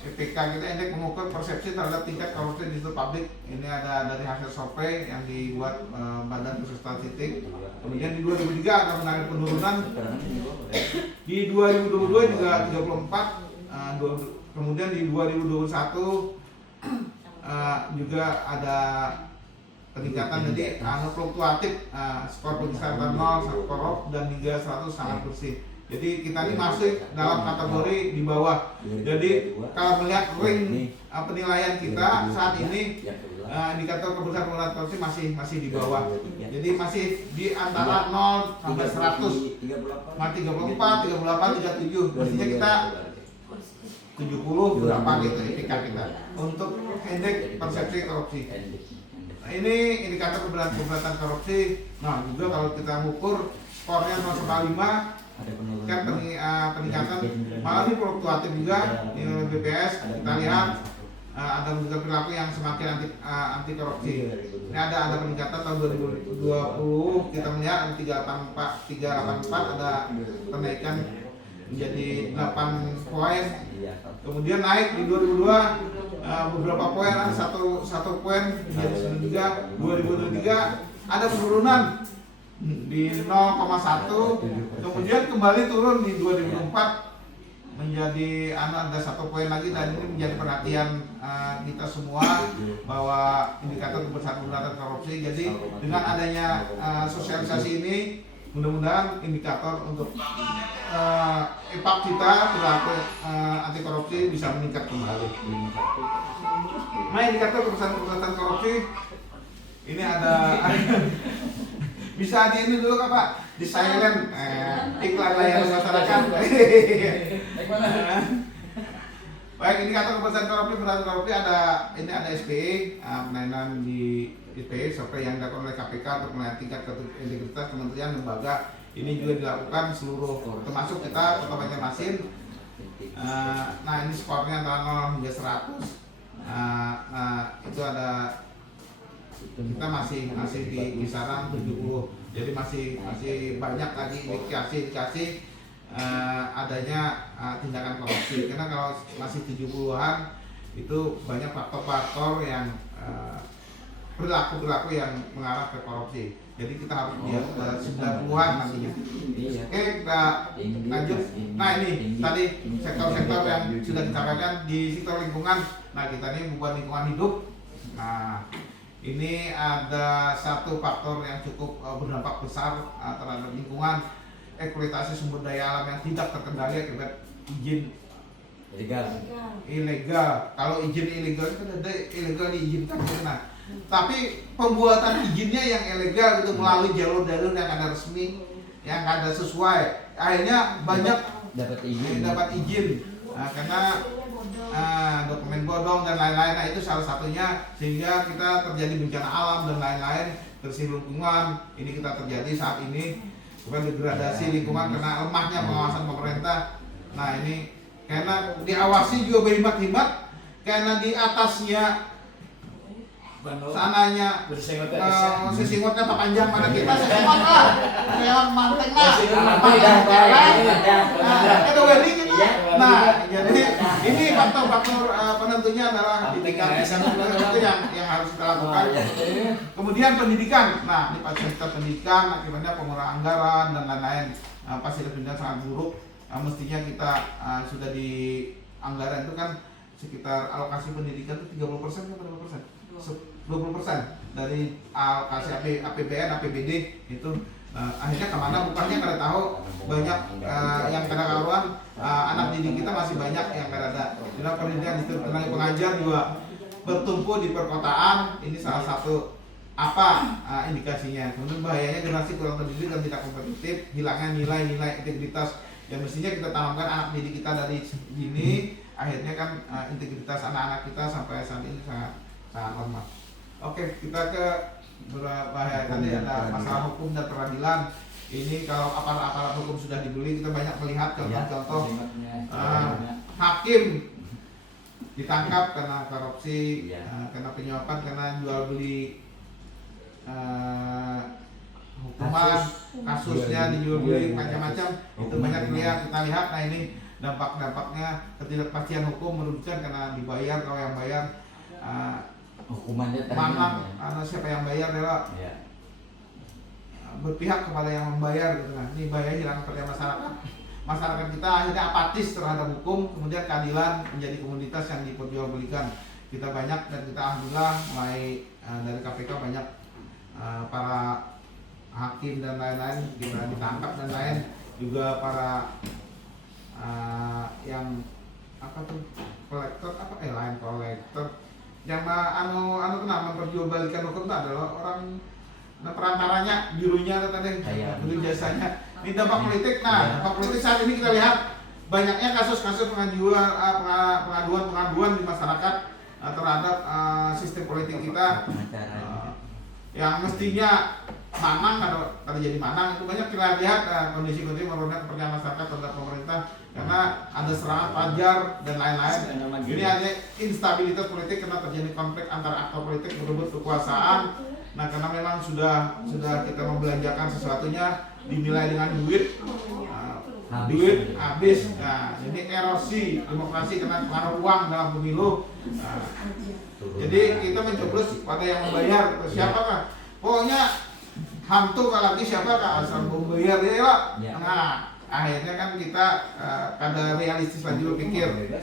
PPK kita, indeks mengukur persepsi terhadap tingkat korupsi di situ publik. Ini ada dari hasil survei yang dibuat Badan Pusat Statistik. Kemudian di 2003 ada mengalami penurunan. Di 2022 juga 34. Kemudian di 2021 juga ada peningkatan, jadi fluktuatif. Skor pengisar 0, skor dan hingga 100 sangat bersih. Jadi kita ini masuk dalam kategori di bawah. Jadi kalau melihat ring penilaian kita saat ini, indikator keberhasilan pemberantasan korupsi masih di bawah. Jadi masih di antara 0 sampai 100, 34, 38, 37. Mestinya kita 70 berapa gitu IPK kita untuk indeks persepsi korupsi. Nah, ini indikator pemberantasan korupsi. Nah juga kalau kita mengukur skornya 0,5 kan peningkatan, malah ini fluktuatif juga di BPS. Kita lihat ada juga perilaku yang semakin anti korupsi. Ini ada peningkatan tahun 2020 kita melihat 384 ada kenaikan menjadi 8 poin. Kemudian naik di 2002 beberapa poin, ada satu poin menjadi 9. 2023 ada penurunan di 0,1, kemudian kembali turun di 2024 menjadi ada 1 poin lagi, dan ini menjadi perhatian kita semua bahwa indikator pemberantasan korupsi. Jadi dengan adanya sosialisasi ini mudah-mudahan indikator untuk impact kita perilaku anti korupsi bisa meningkat kembali. Nah indikator pemberantasan korupsi ini ada bisa di ini dulu Pak, di silent iklan layanan masyarakat. Baik, indikator pemberantasan korupsi ada SPE, penelitian di SPE survei yang dilakukan oleh KPK untuk melihat tingkat integritas kementerian lembaga. Ini juga dilakukan seluruh, termasuk kita Kota Banjarmasin. Nah ini skornya antara 0 hingga 100. Itu ada, kita masih di kisaran 70. Jadi masih banyak lagi indikasi adanya tindakan korupsi. Karena kalau masih 70-an itu banyak faktor-faktor yang perilaku yang mengarah ke korupsi. Jadi kita harus lihat 90-an nantinya. Oke, kita lanjut. Nah ini tadi sektor-sektor yang sudah disampaikan di sektor lingkungan. Nah kita ini membuat lingkungan hidup. Nah ini ada satu faktor yang cukup berdampak besar terhadap lingkungan, eksploitasi sumber daya alam yang tidak terkendali akibat izin ilegal. Kalau izin ilegal itu ada ilegal diizinkan. Nah, tapi pembuatan izinnya yang ilegal itu melalui jalur-jalur yang ada resmi, yang ada sesuai. Akhirnya banyak dapat izin. dapat izin. Nah, karena dokumen bodong dan lain-lain, nah itu salah satunya sehingga kita terjadi bencana alam dan lain-lain, bersih lingkungan ini kita terjadi saat ini, bukan degradasi lingkungan karena lemahnya pengawasan pemerintah. Nah ini karena diawasi juga berhemat-hemat, karena di atasnya sananya sesingotnya tak panjang mana kita sesingot lah, yang manteng lah, itu wedding itu. Nah jadi ini faktor-faktor penentunya adalah di tingkat itu yang harus kita lakukan. Kemudian pendidikan, nah ini fasilitas pendidikan akibatnya pengurangan anggaran dan lain-lain, fasilitas pendidikan sangat buruk. Mestinya kita sudah di anggaran itu kan sekitar alokasi pendidikan itu 30% atau berapa persen? 20% dari alokasi APBN, APBD itu. Akhirnya kemana bukannya kada tahu, banyak yang kada karuan, anak didik kita masih banyak yang kada ada. Jadi pendidikan tenaga pengajar juga bertumpu di perkotaan, ini salah satu indikasinya. Kemudian bahayanya generasi kurang terdidik dan tidak kompetitif, hilangnya nilai-nilai integritas yang mestinya kita tanamkan anak didik kita dari dini. Akhirnya kan integritas anak-anak kita sampai saat ini sangat lemah. Oke, kita ke berbahaya tadi ada masalah hukum dan peradilan. Ini kalau aparat hukum sudah dibeli, kita banyak melihat contoh-contoh hakim ditangkap karena korupsi, karena penyuapan, karena jual beli hukuman, kasusnya dijual beli macam-macam, itu banyak kita lihat. Nah ini dampak-dampaknya ketidakpastian hukum merugikan karena dibayar, kalau yang bayar hukumannya mana siapa yang bayar adalah berpihak kepada yang membayar gitu. Nah ini bahaya hilang percaya masyarakat kita akhirnya apatis terhadap hukum, kemudian keadilan menjadi komoditas yang diperjualbelikan. Kita banyak dan kita alhamdulillah mulai dari KPK banyak para hakim dan lain-lain kita ditangkap dan lain juga para yang kolektor lain kolektor yang memperjualbelikan hukum itu adalah orang perantaranya, birunya tadi, beli jasanya. Ini dampak politik. Nah, dampak politik saat ini kita lihat banyaknya kasus-kasus pengaduan di masyarakat terhadap sistem politik kita yang mestinya manang kalau jadi manang, itu banyak kita lihat kondisi-kondisi merugikan kepercayaan masyarakat terhadap pemerintah karena ada serangan pajar dan lain-lain. Ini ada instabilitas politik karena terjadi konflik antara aktor politik berebut kekuasaan. Nah karena memang sudah kita membelanjakan sesuatunya dinilai dengan duit habis. Nah ini erosi demokrasi karena pengaruh uang dalam pemilu. Jadi kita mencoblos pada yang membayar. Siapakah? Pokoknya hantu lagi siapakah asal membayar ya. Nah akhirnya kan kita kada realistis lagi berpikir.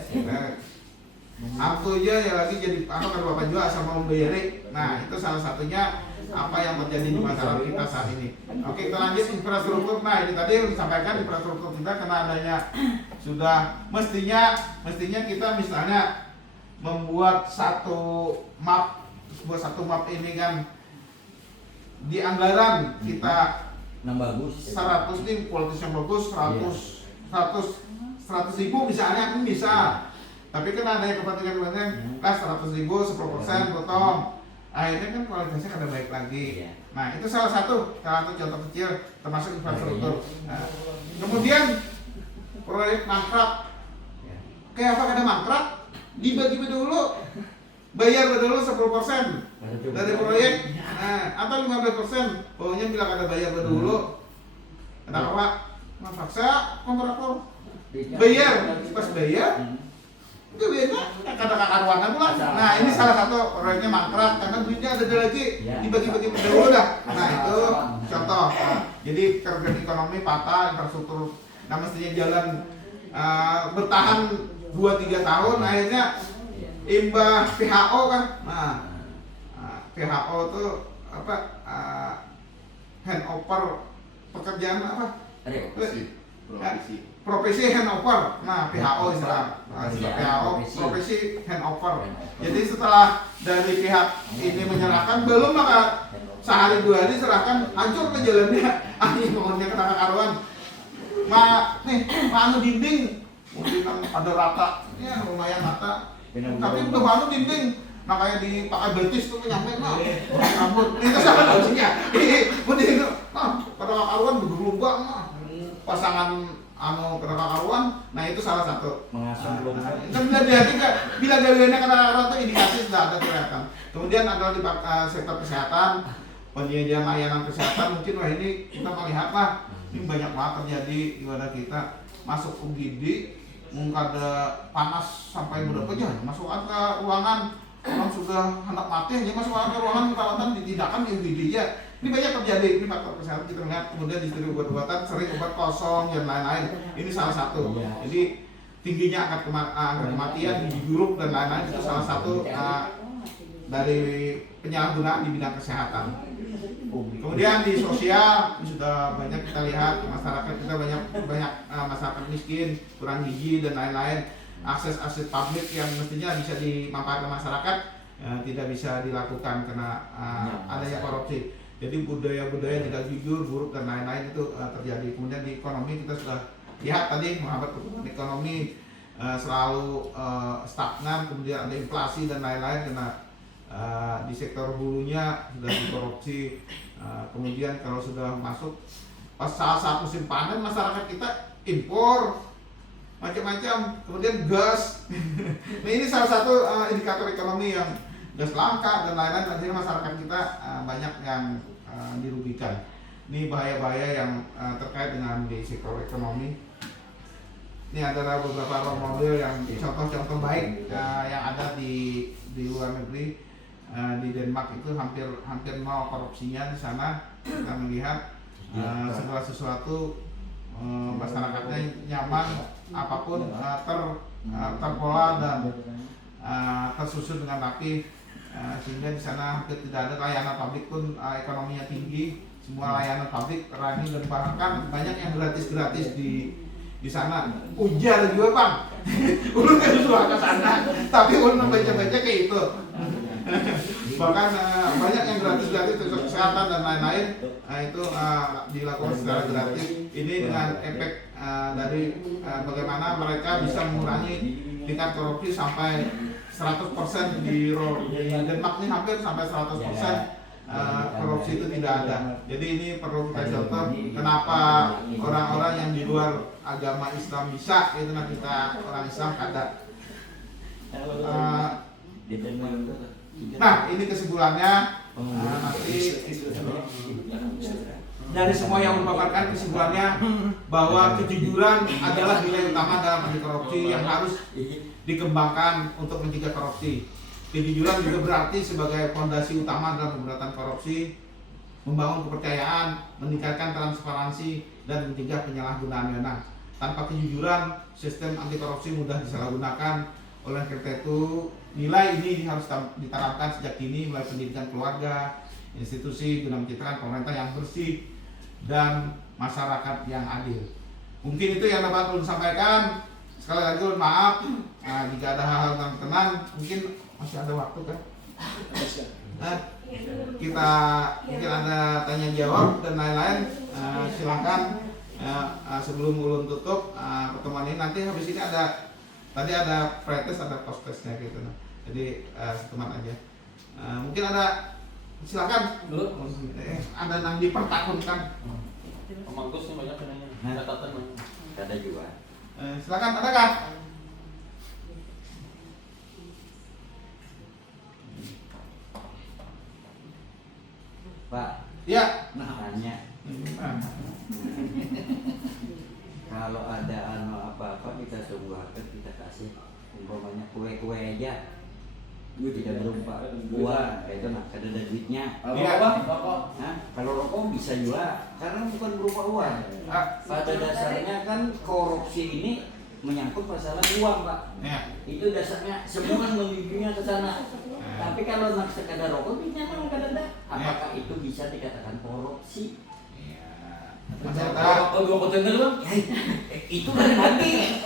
Hantu aja ya lagi jadi kada bapak juga asal mau membayar. Nah itu salah satunya apa yang terjadi di masyarakat kita saat ini. Oke, kita lanjut infrastruktur. Nah ini tadi yang disampaikan infrastruktur kita karena adanya sudah mestinya kita misalnya membuat satu map ini kan di anggaran kita bagus 100 nih kualitas yang bagus 100 ribu misalnya pun bisa, tapi kan ada yang kepentingan lah 100 ribu 10% potong, akhirnya kan kualitasnya kada baik lagi. Nah itu salah satu contoh kecil termasuk infrastruktur. Nah, kemudian proyek mangkrak, kayak apa kada mangkrak dibagi dulu, bayar dulu 10% dari proyek, atau 15%. Pokoknya bila kada bayar dulu, kenapa? Maksa kontraktor bayar, pas bayar, itu bayarnya kada kakaruan pula. Nah ini salah satu proyeknya mangkrak karena duitnya ada lagi dibagi-bagi dulu dah. Nah itu contoh. Jadi kerugian ekonomi patah, infrastruktur, nah mestinya jalan bertahan 2-3 tahun, akhirnya imbah PHO kan. Nah, PHO itu apa? Handover pekerjaan apa? Profesi handover. Nah, PHO istilah. PHO profesi handover. Jadi setelah dari pihak ini menyerahkan, belum maka sehari 2 hari serahkan, hancur ke jalannya. Mohonnya kena karuan. nih, anu dinding, mungkin ada rata, ya lumayan rata. Tapi udah baru dinding, nah kayak dipakai betis tuh nyampe nah, rambut itu sama kuncinya. Mending pada karuan bergelubak mah pasangan anu pada karuan, nah itu salah satu. Mengasah belum. Kan bila gaweannya kata karuan tuh indikasi sudah ada kelihatan. Kemudian adalah di sektor kesehatan, penyediaan layanan kesehatan mungkin wah ini kita melihat lah ini banyak banget terjadi di wadah kita masuk UGD mungkin ada panas sampai berapa jam masuk ke ruangan orang sudah hendak mati hanya masuk ke ruangan perawatan ditindakkan di UGD ya ini banyak terjadi ini faktor kesehatan kita lihat kemudian distribusi obat-obatan sering obat kosong dan lain-lain ini salah satu jadi tingginya angka kematian di Europe dan lain-lain itu salah satu dari penyalahgunaan di bidang kesehatan. Kemudian di sosial sudah banyak kita lihat masyarakat kita banyak masyarakat miskin, kurang gizi dan lain-lain. Akses publik yang mestinya bisa dimanfaatkan masyarakat tidak bisa dilakukan karena adanya korupsi. Jadi budaya-budaya tidak jujur, buruk dan lain-lain itu terjadi. Kemudian di ekonomi kita sudah lihat tadi menghambat pertumbuhan ekonomi selalu stagnan, kemudian ada inflasi dan lain-lain karena di sektor hulunya sudah dikorupsi. Kemudian kalau sudah masuk pas saat musim panen masyarakat kita impor macam-macam, kemudian gas. Nah ini salah satu indikator ekonomi yang gas langka dan lain-lain, akhirnya masyarakat kita banyak yang dirugikan. Ini bahaya-bahaya yang terkait dengan di sektor ekonomi. Ini adalah beberapa role model yang contoh-contoh baik yang ada di luar negeri. Di Denmark itu hampir nol korupsinya di sana. Kita melihat segala sesuatu masyarakatnya nyaman, apapun terpola dan tersusun dengan rapi, sehingga di sana hampir tidak ada layanan publik pun ekonominya tinggi, semua layanan publik running dan bahkan banyak yang gratis di sana. Ujar juga bang, ulun kan suka ke sana, tapi ulun baca-baca kayak itu. Bahkan banyak yang gratis untuk kesehatan dan lain-lain itu dilakukan secara gratis. Ini dengan efek dari bagaimana mereka bisa mengurangi tingkat korupsi sampai 100% di Denmark ini hampir sampai 100% korupsi itu tidak ada. Jadi ini perlu kita contoh kenapa orang-orang yang di luar agama Islam bisa, itu nah kita orang Islam kada. Nah ini kesimpulannya nanti dari semua yang memaparkan kesimpulannya bahwa kejujuran adalah nilai utama dalam anti korupsi yang harus dikembangkan untuk mencegah korupsi. Kejujuran juga berarti sebagai fondasi utama dalam pemberantasan korupsi, membangun kepercayaan, meningkatkan transparansi dan mencegah penyalahgunaan wewenang. Tanpa kejujuran, sistem anti korupsi mudah disalahgunakan. Oleh karena itu, nilai ini harus ditanamkan sejak dini mulai pendidikan keluarga, institusi guna menciptakan pemerintah yang bersih dan masyarakat yang adil. Mungkin itu yang dapat saya sampaikan. Sekali lagi mohon maaf jika ada hal-hal yang berkenan, mungkin masih ada waktu kan? Kita mungkin ada tanya jawab dan lain-lain. Silakan sebelum ulun tutup pertemuan ini. Nanti habis ini tadi ada pretest, ada post testnya gitu. Jadi teman aja. Mungkin ada, silakan. Ada yang dipertahankan. Pemangkusnya banyak penanya. Catatan Ada juga. Silakan, ada kan? Pak. Ya. Nanya. Kalau ada apa-apa kita tungguakan, kita kasih umpamanya kue-kue aja. Tidak berupa uang, itu nah kada ada duitnya. Rokok. Nah, kalau rokok bisa juga, karena bukan berupa uang. Pada dasarnya kan korupsi ini menyangkut masalah uang, Pak. Ya. Itu dasarnya semua kan menujunya ke sana. Tapi kalau nak sekadar rokok, duitnya kan kada ada. Apakah itu bisa dikatakan korupsi? Rokok 2 kontainer bang? Itu kan nanti.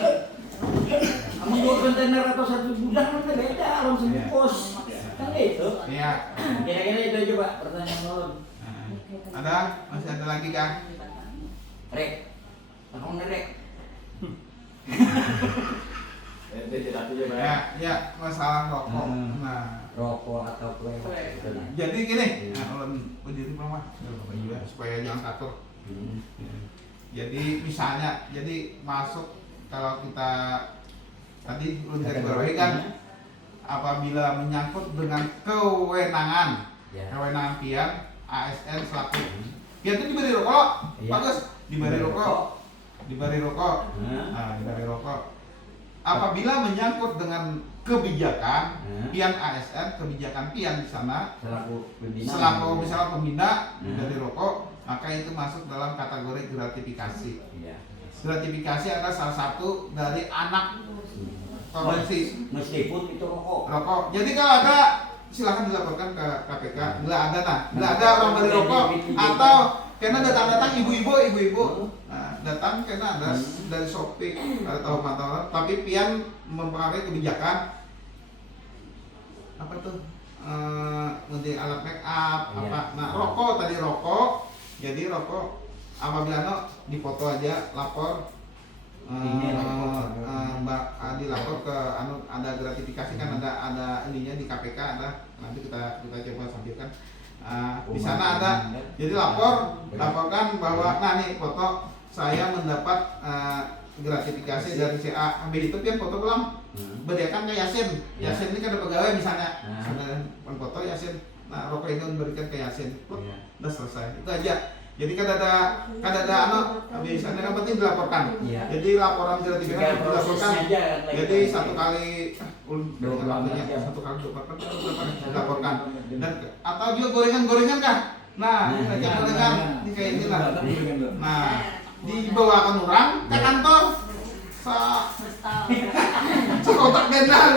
Kamu 2 kontainer atau 1 gudang kan beda, langsung pos. Kan itu. Iya. Kira-kira itu aja Pak, pertanyaan ulun. Ada? Masih ada lagi kan? Rek, Aku ngerek. Ente tidak punya Ya, banyak. ya masalah rokok. Hmm. Nah, Rokok atau kue. jadi gini, nah, ulun berdiri mah, supaya jangan katur. Jadi misalnya, jadi masuk kalau kita tadi ulun dari bawahi kan, apabila menyangkut dengan kewenangan, Ya. kewenangan pian ASN selaku pian itu diberi rokok, Iya. bagus, diberi rokok, diberi rokok, Nah. nah, diberi rokok. Apabila menyangkut dengan kebijakan pian ASN, kebijakan pian di sana, Selaku pembina. selaku misalnya pembina Hmm. dari rokok, maka itu masuk dalam kategori gratifikasi. Iya. Gratifikasi adalah salah satu dari anak korupsi Meskipun itu rokok. rokok. Jadi kalau ada silakan dilaporkan ke KPK. Bila ada bila ada orang beri rokok atau karena datang ibu-ibu, nah, datang karena ada dari Shopee atau mantau, tapi pian mempengaruhi kebijakan apa tuh untuk alat make up Iya. apa. Nah rokok tadi rokok, jadi rokok apabila no dipoto aja lapor. Ini lapor. Mbak dilapor ke ada gratifikasi kan ada ininya di KPK ada, nanti kita coba sampaikan. Di sana ada, jadi laporkan bahwa nah nih foto saya mendapat gratifikasi dari si A. Ambil itu pian foto pulang berikan ke Yasin. Ya. Yasin ini kan ada pegawai misalnya, Nah. ada foto Yasin. Nah rokok ini memberikan ke Yasin, Iya. udah selesai itu aja. Jadi kan ada biasanya kan penting dilaporkan. Iya. Jadi laporan gratifikasi Tinggal dilaporkan. prosesnya aja kan, Jadi lagi. satu kali Satu kali 24 dilaporkan. Dan atau juga gorengan kan. Nah, Nah, kita iya, gorengan nah, ini kayak ini lah. Iya. Nah, dibawakan orang ke kantor. Sekotak dendal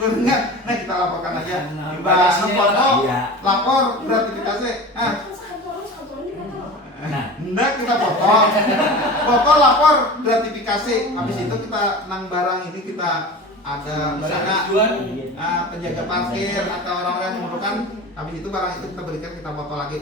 gorengan. Nah, kita laporkan aja. Mbak foto, Iya. lapor gratifikasi. Nah, Nah. Nggak kita foto lapor gratifikasi. Habis itu kita nang barang ini kita ada misalnya penjaga parkir atau orang-orang yang memerlukan. Habis itu barang itu kita berikan, kita foto lagi.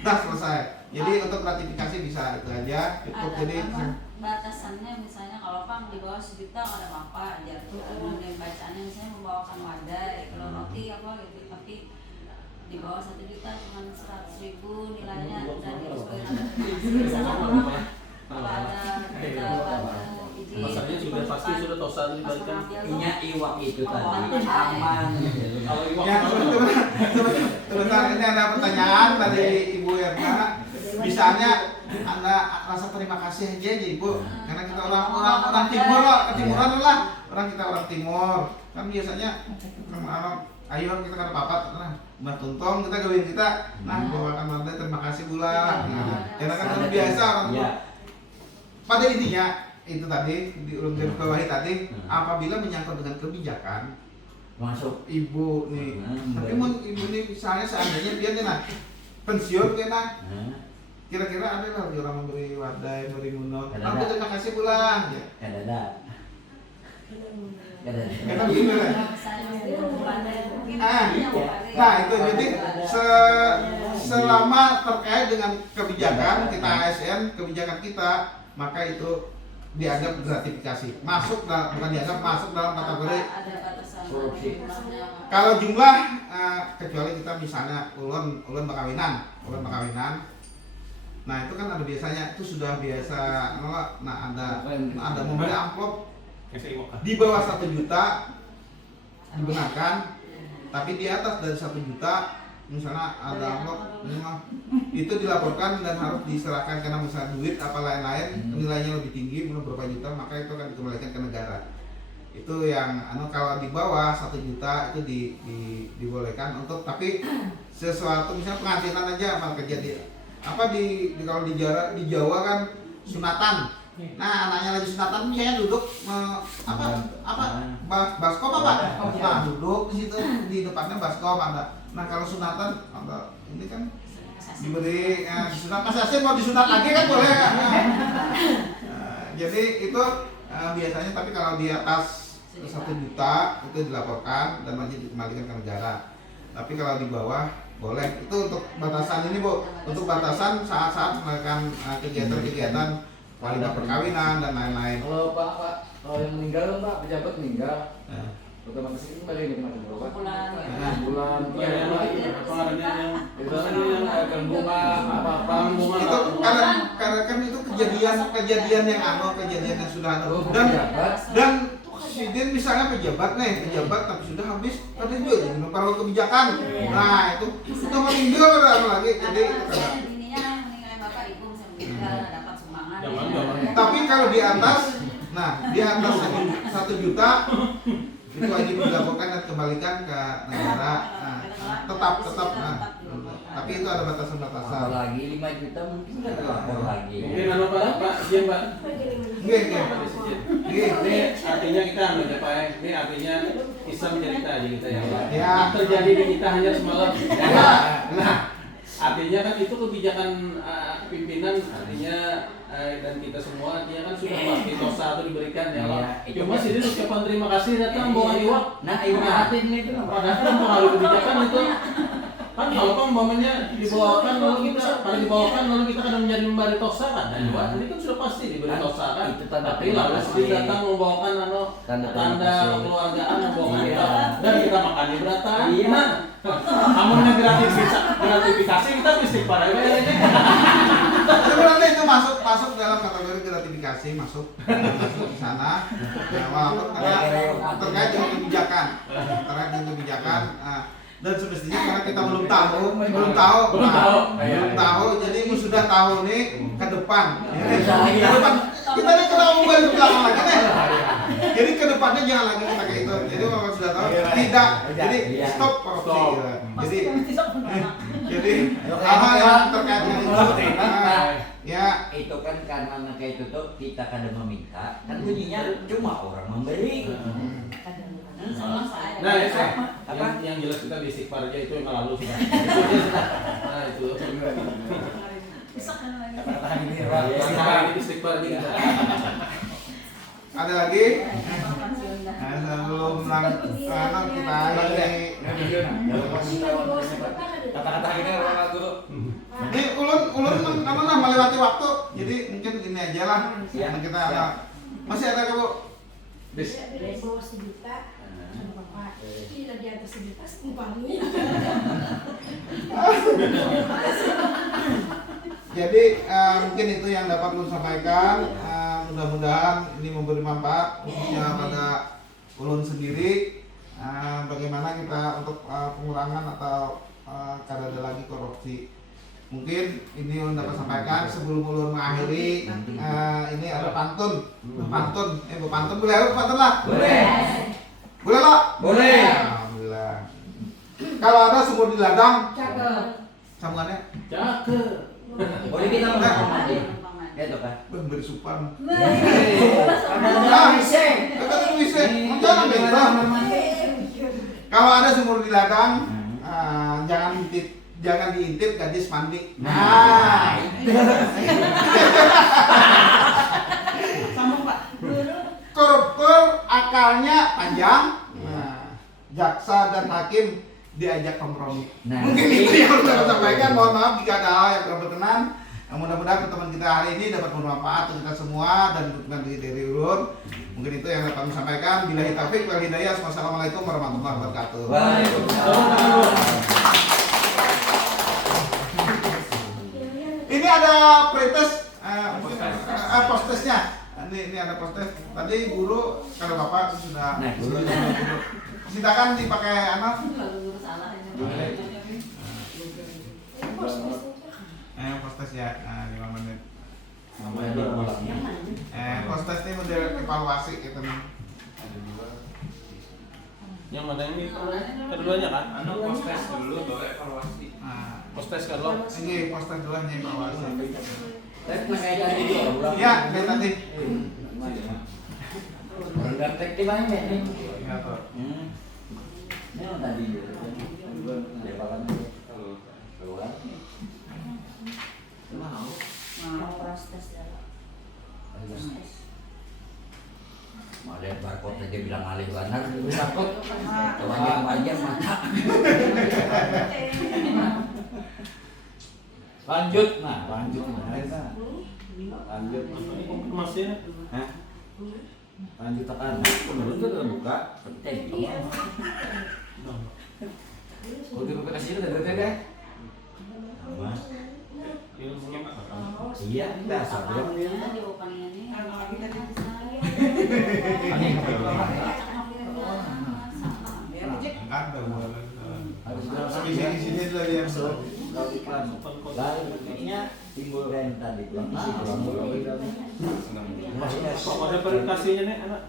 Dah selesai. Jadi untuk gratifikasi bisa itu aja. Cukup Ada jadi apa batasannya, misalnya kalau Pang di bawah 1 juta ada apa aja tuh dan bacaannya misalnya membawakan wadai, kalau roti apa gitu, tapi di bawah 1 juta cuma 100.000 nilainya dan disesuaikan misalkan orang kalau ada kita bantu izin Masalahnya sudah pasti sudah tosan diberikan. Inya iwak itu tadi aman. Kalau iwak ya sebentar ini ada pertanyaan dari Ibu Erna. Misalnya Anda rasa terima kasih aja Ibu, karena kita orang timur loh, ketimuran lah. Kita orang timur. Kan biasanya ayo kita kan papat, nah Mbak Tuntong kita gawin kita, nah bawakan Anda terima kasih pula. Karena kan itu biasa orang tua. Iya. Pada intinya itu tadi di urun bawahi tadi, apabila menyangkut dengan kebijakan Masuk. ibu nih, tapi ibu nih misalnya seandainya dia nih nah pensiun kena, kira-kira ada lah orang memberi wadai, memberi munot, aku terima kasih pulang ya. Kadada. Kita begini lah. saya mesti pandai mungkin Nah itu jadi selama terkait dengan kebijakan kita ASN, kebijakan kita, maka itu dianggap gratifikasi, masuk dalam, bukan dianggap masuk dalam kategori. ada batasan Korupsi. jumlahnya. Kalau jumlah kecuali kita misalnya ulun perkawinan. Nah itu kan ada biasanya, itu sudah biasa. Nah ada memberi amplop di bawah 1 juta dibenarkan, tapi di atas dari 1 juta misalnya ada amplop itu dilaporkan dan harus diserahkan karena misalnya duit apa lain-lain nilainya lebih tinggi berapa juta, maka itu akan dikembalikan ke negara. Itu yang kalau di bawah 1 juta itu dibolehkan untuk, tapi sesuatu misalnya pengantinan aja apa kejadian apa kalau di Jawa kan sunatan. Nah anaknya lagi sunatan misalnya duduk baskom apa? Nah duduk di situ di depannya baskom ada. Nah kalau sunatan ada ini kan diberi sunat Mas Yasin mau disunat lagi kan boleh kan? Jadi itu biasanya, tapi kalau di atas 1 juta itu dilaporkan dan wajib dikembalikan ke negara. Tapi kalau di bawah boleh. Itu untuk batasan ini Bu, untuk batasan saat-saat melakukan kegiatan-kegiatan walidah perkawinan dan lain-lain. Kalau kalau yang meninggal Pak, pejabat meninggal, Ya. otomatis itu kembali nikmati berapa? Bulan. Bulan, Ya, yang itu yang akan bunga apa bunga. Itu karena kan itu kejadian yang sudah ada dan si Din misalnya pejabat tapi sudah habis ada juga jadi perlu kebijakan. Nah itu sudah meninggal ada lagi jadi Ininya meninggal bapak ibu bisa meninggal dapat sumbangan. tapi kalau di atas 1 juta itu wajib dilaporkan dan kembalikan ke negara. Nah, tetap tapi itu ada batasan-batasan. Apalagi 5 juta mungkin nggak terlapor lagi. Mungkin anu Pak, izin Pak. Nggih. Ini artinya kita ini artinya Islam cerita aja kita ya. Ya. Yang terjadi di kita hanya semalam. Nah, Artinya kan itu kebijakan pimpinan artinya dan kita semua artinya kan sudah pasti dosa itu diberikan ya Pak. Iya, Cuma sih ucapan terima kasih datang bawa iwak. Nah, ibu hati itu Padahal kan pengaruh kebijakan itu kan kalau kan umpamanya dibawakan lalu kita kadang menjadi memberi tosa kan dan ini kan sudah pasti diberi tosa kan. Itu tanda Tapi lalu sedih datang membawakan tanda kekeluargaan membawakan kita dan kita makan di beratan. Iya. Amunnya gratifikasi kita mesti pada ini. sebenarnya itu masuk dalam kategori gratifikasi masuk di sana. Nah, walaupun karena terkait dengan kebijakan. Dan semestinya karena kita belum tahu, jadi sudah tahu nih ke depan. Kita nih ketahui bukan ke belakang lagi nih. Jadi ke depannya jangan lagi kita kayak itu. Jadi kalau sudah tahu tidak, jadi stop korupsi. Jadi hal yang terkait dengan itu, ya itu kan karena kayak itu tuh kita kadang meminta kan bunyinya cuma orang memberi. Nah, yang jelas kita di istighfar aja itu yang lalu sudah. Nah, itu. Istighfar aja. ada lagi. Nah, sebelum kita Kata-kata ini orang guru. ini ulun melewati waktu, jadi mungkin ini aja lah. Karena kita masih ada kamu. Bis. Di bawah 1 juta sama bapak. Tidak di atas 1 juta umpamanya. Jadi mungkin itu yang dapat ulun sampaikan. Mudah-mudahan ini memberi manfaat khususnya pada ulun sendiri. Bagaimana kita untuk pengurangan atau kada ada lagi korupsi. Mungkin ini ulun dapat sampaikan sebelum ulun mengakhiri. Ini ada pantun. Pantun boleh pantun lah. Boleh lah. Boleh. Alhamdulillah. Kalau ada sumur di ladang, sambungannya Cakep. Boleh kita ngomong gitu kan. beri supan. Ada bising. Kata bising. Jangan beda. Kalau ada sumur di ladang, jangan diintip gadis mandi. Nah, Sambung Pak. Koruptor akalnya panjang. Nah, jaksa dan hakim diajak kompromi. Nah, Mungkin itu yang saya sampaikan. Mohon maaf jika ada hal yang kurang berkenan. Mudah-mudahan pertemuan kita hari ini dapat bermanfaat untuk kita semua dan dukungan dari ulun. Mungkin itu yang dapat kami sampaikan. Billahi taufik wal hidayah. Wassalamualaikum warahmatullahi wabarakatuh. Ini ada pretest postesnya. Ini ada postes. Tadi guru kalau bapak sudah. Nah, guru. Silakan dipakai anak. Lalu salah ini. Postes ya 5 menit. Yang Postes ini model evaluasi gitu nih. Yang mana ini? Keduanya kan? Proses dulu baru evaluasi. Postes kan lo? Ini postes dulu nih evaluasi. Tapi kayak tadi juga. Ya, kayak tadi. Praktek di mana nih? Ya, Pak. Ini yang tadi juga. Keluar. Mau proses dalam. Mau lihat barcode aja bilang alih banar, barcode. Kebanyakan aja mata. Lanjut, lanjut. Ini kok masih Hah? Lanjut tekan. Menurut tuh udah buka. Iya. Kalau di aplikasi itu ada deh. Sama. Iya, dasar belum. Di opening ini. Enggak ada boleh. Harus Di sini dulu yang kalau iklan. Lalu timbul renta di pulang isi pulang Kok ada verifikasinya nih anak?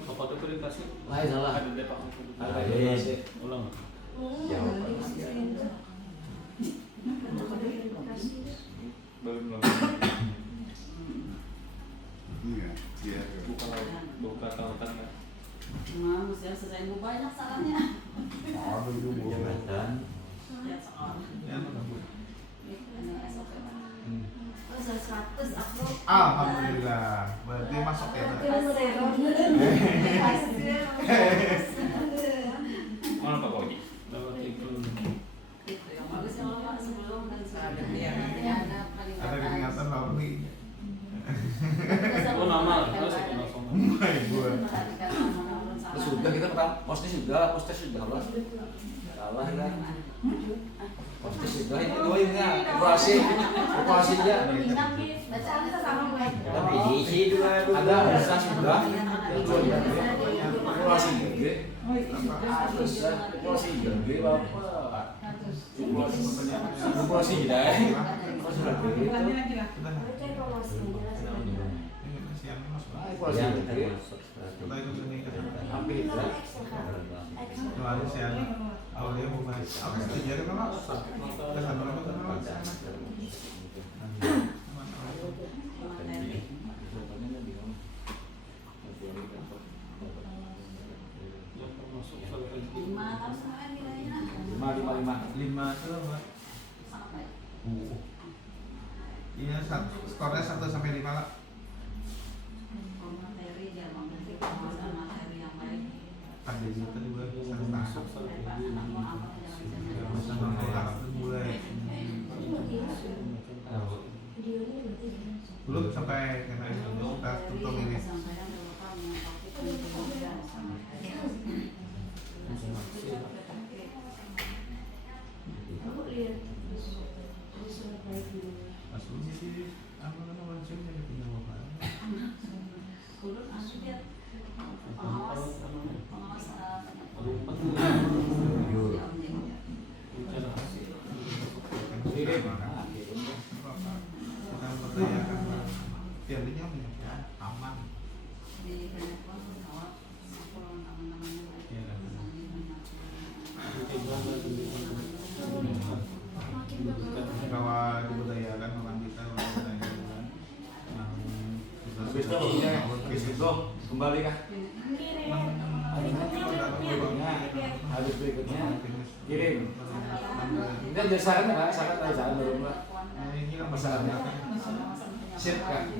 Apa kode verifikasi? lain salah. Ada deh Pak. Ada verifikasi. Ulang. Belum. Iya, iya. Buka tautan nggak? Nah, mesti selesai banyak salahnya. Jabatan. Ya sekolah. Ya, Ini SOP. Oh, 100 upload. alhamdulillah. Berarti masuk ya. Nak? Mana Pak Koji? Lewat iklan. Itu yang bagus ya kalau Pak sebelum dan sesudah. Ada Ada peringatan lalu nih. Oh nama, terus itu langsung. Gue. Sudah kita pertama posting sudah lah. Salah ya. Posting sudah ini dua ini ya. Evaluasi aja. Bacaan kita sama mulai. Tapi diisi dulu. Ada sudah. Evaluasi gede. Evaluasi gede bapak. Evaluasi gede. Mereka evaluasi menjelaskan. Siang masuk. Evaluasi Ya, gede. masuk Kita ikut ini kan. Hampir itu. Lalu siang audio mau bahas. Apa sih jadi memang? Kesan berapa kan? Lima tahun semuanya nilainya. 5. 5 tuh Mbak. Sangat baik. Iya, skornya 1 sampai 5 lah. Materi dia mengerti penguasaan materi yang baik. Ada juga gue bisa masuk. Anak mau apa jangan Bisa nongkrong tuh mulai. Belum sampai kena itu kita tutup ini. Aku lihat terus baik dulu. Mas Umi sih apa namanya langsung jadi punya bapak. Kulun asliat pengawas Kirim. Kita bertanyakan pilihnya punya aman. di telepon kawat sepuluh teman-temannya baik. Bahwa dibudayakan orang kita dibudayakan. Habis itu maksudnya itu kembali kah? Habis berikutnya kirim. Kita jadi saran nggak? Saran ada saran belum lah. Ini kan Masalahnya siap kan?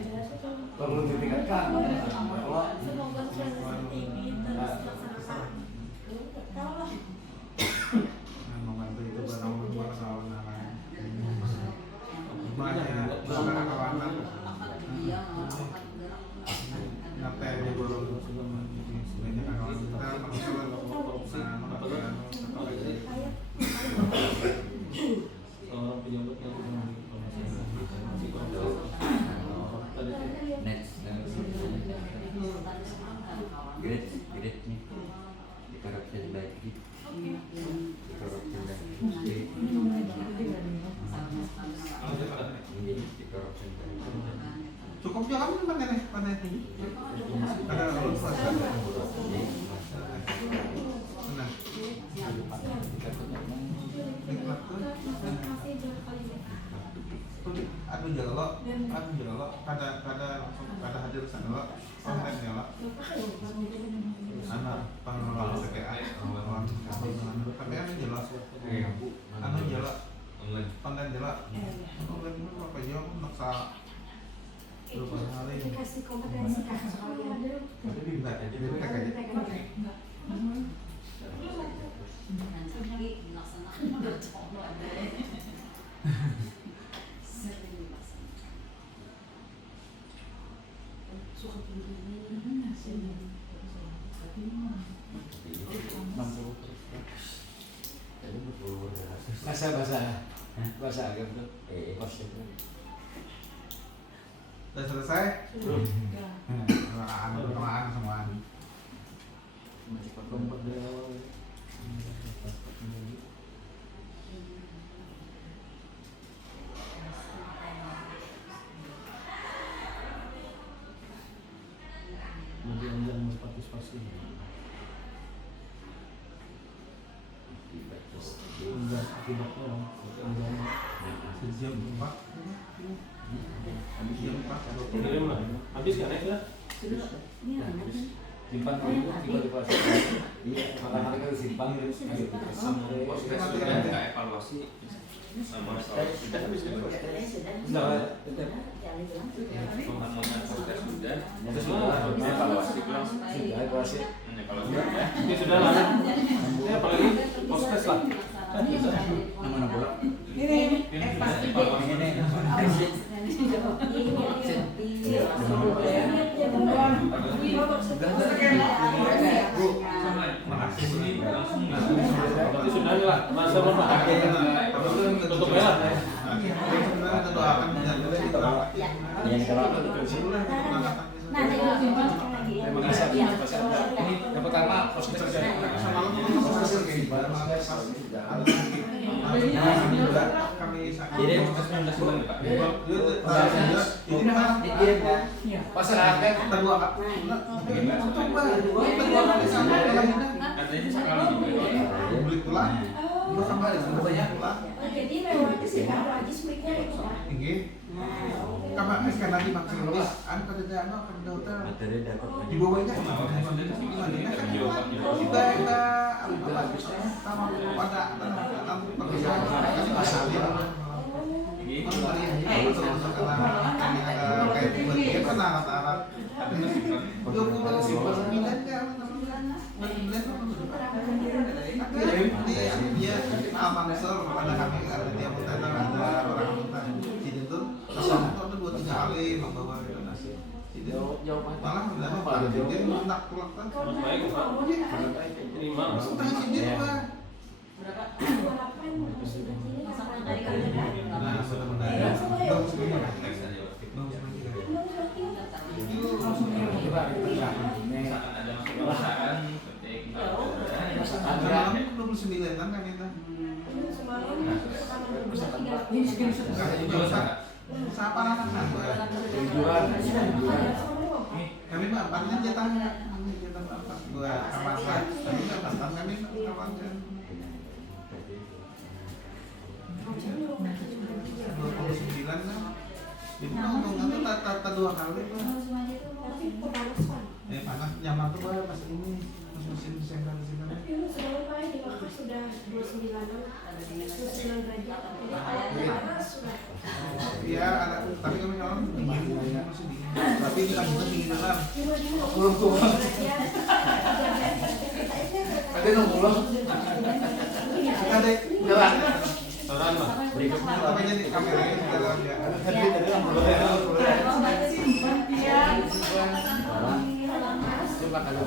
Perlu ditingkatkan. Kalau Semoga seperti ini terus terlaksana. Tahu lah. membantu itu benar-benar kawan lain. Banyak kawan-kawan. Ngapain dia belum banyak kawan kita manusia Seorang pejabat yang Next. Great nih. Dikorupsi baik gitu. Dikorupsi baik. Ini dikorupsi baik. cukup jalan kan nih pada ini. Ada lupa. Nah, nikmat tuh. Aduh jelok, kada langsung kada hadir sana konten jelok. Anak pengelola PPA, tapi anu jelok. Anu jelok, konten jelok. Konten itu apa aja maksa lupa hal ini. Dikasih kompetensi kan soalnya. Jadi enggak, jadi kita kayak dan sakit dilaksanakan bercoba deh. Bahasa agam tuh. Udah selesai? Teman semua. Masih kelompok dia. Jangan partisipasi. Akibatnya sejam Pak. kirim lah. Habis kan ya? Simpan dulu, tiba-tiba iya, makanan kan simpan Kita evaluasi sama soal sudah habis pengumuman proses sudah evaluasi pulang sudah evaluasi evaluasi Ini sudah lah. Ini apalagi proses lah. mana bola Ini Berarti sudah lah. Masa berapa? Tutup ya. Yang kalau terima kasih ini yang pertama proses kirim pasar harga artinya sekali beli pulang, dua kembali banyak pulang. jadi lewatnya sih kan lagi speaknya itu Pak. Tinggi. Kamu es kan nanti maksimalis, anu pada dana ke hotel. materi dapat Di bawahnya juga apa lagi sama pada lampu pekerjaan asalnya. Kayak dia kan alat-alat 29 kan dia Amangsel pada kami ada dia mutan ada orang mutan sini tuh kesana tuh ada 2-3 kali membawa itu nasi malah udah apa dia nak pulang kan Baik, Pak. Terima. setengah sini juga nah sebenarnya bagus banget ada perusahaan ketik Malam 29 kan kita. Siapa anak-anak? Kami mah empatnya jatahnya. Jatah empat buat kamasan. Kami nggak pasang kami kawan kan. 29 kan. Itu untung itu tak 2 kali Pak. Tapi panas Pak. Panas nyaman tuh Pak pas ini musim Desember di sini. Tapi lu sudah lupa ya di Mekah sudah 29 derajat. Panas sudah. Iya, ada tapi kami orang dingin masih dingin. Tapi ini kan dingin dalam. Belum tuh. ada yang pulang Ada jalan Saran lah. berikutnya apa jadi kameranya di dalam ya. terima kasih